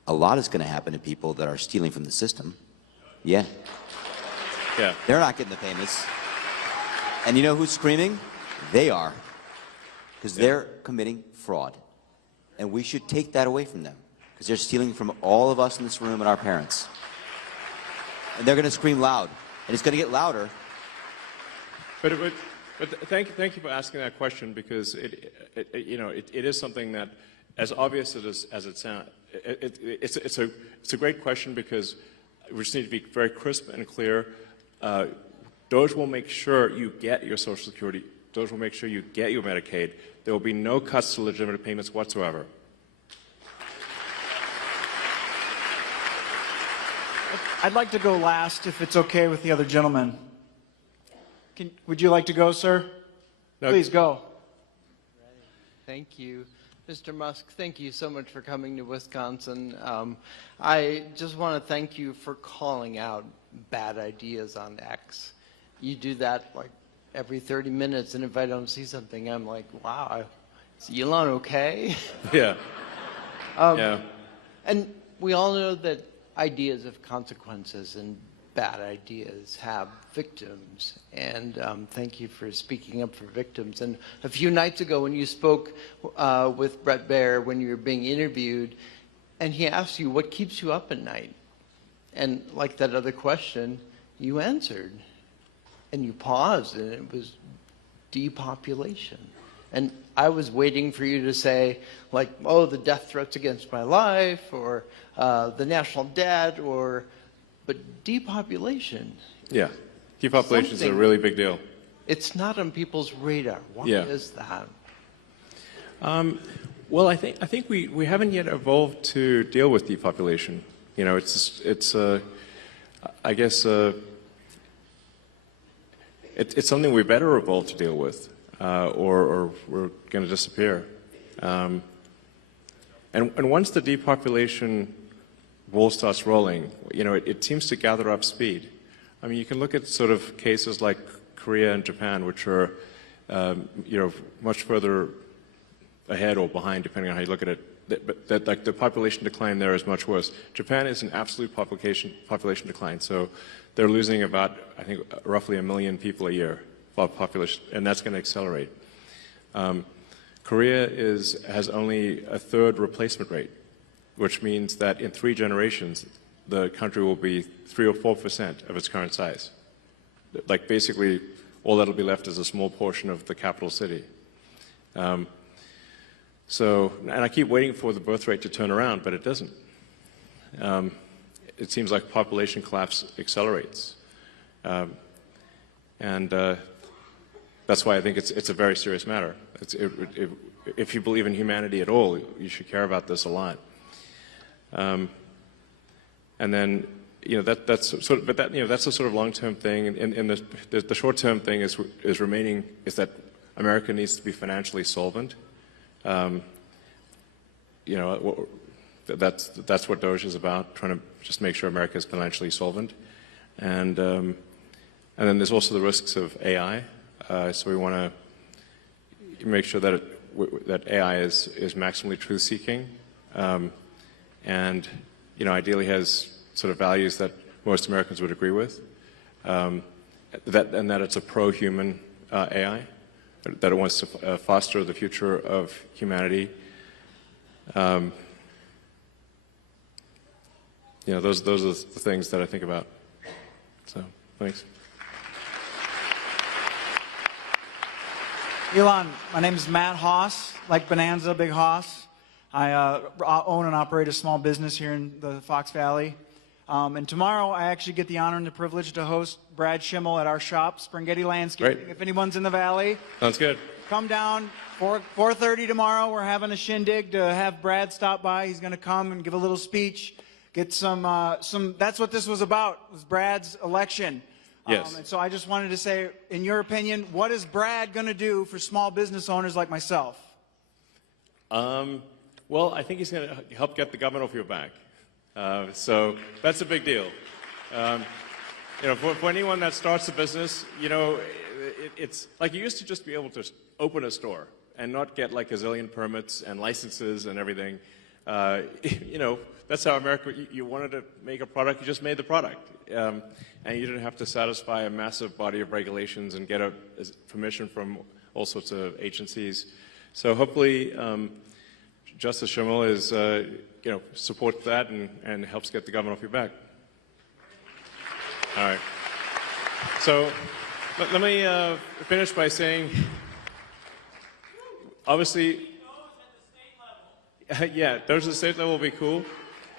A lot is going to happen to people that are stealing from the system. Yeah. Yeah. They're not getting the payments. And you know who's screaming? They are. Because they're committing fraud. And we should take that away from them. Because they're stealing from all of us in this room and our parents. And they're going to scream loud. And it's going to get louder. But thank you for asking that question, because it is something that, as obvious as it sounds, it's a great question, because we just need to be very crisp and clear. Doge will make sure you get your Social Security. Doge will make sure you get your Medicaid. There will be no cuts to legitimate payments whatsoever. I'd like to go last, if it's okay with the other gentleman. Would you like to go, sir? No. Please go. Thank you. Mr. Musk, thank you so much for coming to Wisconsin. I just want to thank you for calling out bad ideas on X. You do that like every 30 minutes, and if I don't see something, I'm like, wow, is Elon okay? Yeah. Yeah. And we all know that ideas have consequences, and bad ideas have victims. And thank you for speaking up for victims. And a few nights ago when you spoke with Brett Baer, when you were being interviewed, and he asked you, what keeps you up at night? And like that other question, you answered. And you paused, and it was depopulation. And I was waiting for you to say, like, oh, the death threats against my life, or the national debt, but depopulation. Yeah, depopulation is a really big deal. It's not on people's radar. Why is that? Well, I think we haven't yet evolved to deal with depopulation. You know, I guess it's something we better evolve to deal with, or we're going to disappear. And once the depopulation ball starts rolling, you know, it seems to gather up speed. I mean, you can look at sort of cases like Korea and Japan, which are, you know, much further ahead or behind, depending on how you look at it. That like the population decline there is much worse. Japan is an absolute population decline, so they're losing about, I think, roughly 1 million people a year of population, and that's going to accelerate. Korea has only a third replacement rate, which means that in 3 generations, the country will be 3 or 4% of its current size. Like basically, all that'll be left is a small portion of the capital city. And I keep waiting for the birth rate to turn around, but it doesn't. It seems like population collapse accelerates. That's why I think it's a very serious matter. If you believe in humanity at all, you should care about this a lot. And then, you know, that's sort of, but that, you know, that's a sort of long-term thing. And the short-term thing is that America needs to be financially solvent. You know, that's what Doge is about, trying to just make sure America is financially solvent. And then there's also the risks of AI. So we want to make sure that that AI is maximally truth-seeking, and, you know, ideally has sort of values that most Americans would agree with. That it's a pro-human AI, that it wants to foster the future of humanity. You know, those are the things that I think about. So, thanks. Elon, my name is Matt Haas, like Bonanza, Big Haas. I own and operate a small business here in the Fox Valley. And tomorrow I actually get the honor and the privilege to host Brad Schimmel at our shop, Springhetti Landscaping. Great. If anyone's in the valley, Sounds good. come down, 4:30 tomorrow. We're having a shindig to have Brad stop by. He's going to come and give a little speech, get some, that's what this was about, was Brad's election. Yes. And so I just wanted to say, in your opinion, what is Brad going to do for small business owners like myself? Well, I think he's going to help get the government off your back. So that's a big deal. You know, for anyone that starts a business, you know, it's like you used to just be able to open a store and not get like a zillion permits and licenses and everything. You know, that's how America, you wanted to make a product, you just made the product. And you didn't have to satisfy a massive body of regulations and get a permission from all sorts of agencies. So hopefully, Justice Schimmel is, you know, supports that and helps get the government off your back. All right. So let me finish by saying, obviously, yeah, those at the state level will be cool.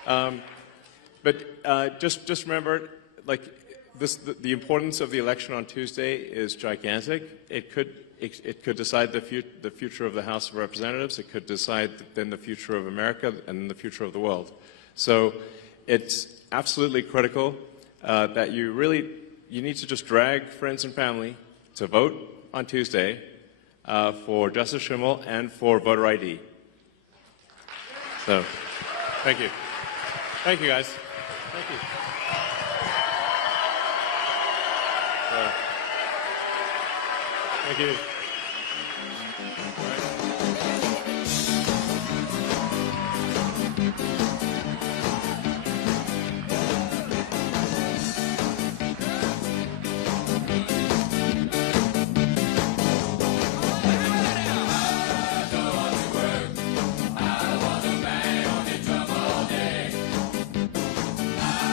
But just remember, like, the importance of the election on Tuesday is gigantic. It could decide the future of the House of Representatives. It could decide then the future of America and the future of the world. So it's absolutely critical that you need to just drag friends and family to vote on Tuesday for Justice Schimmel and for voter ID. So, thank you. Thank you, guys. Thank you. Thank you.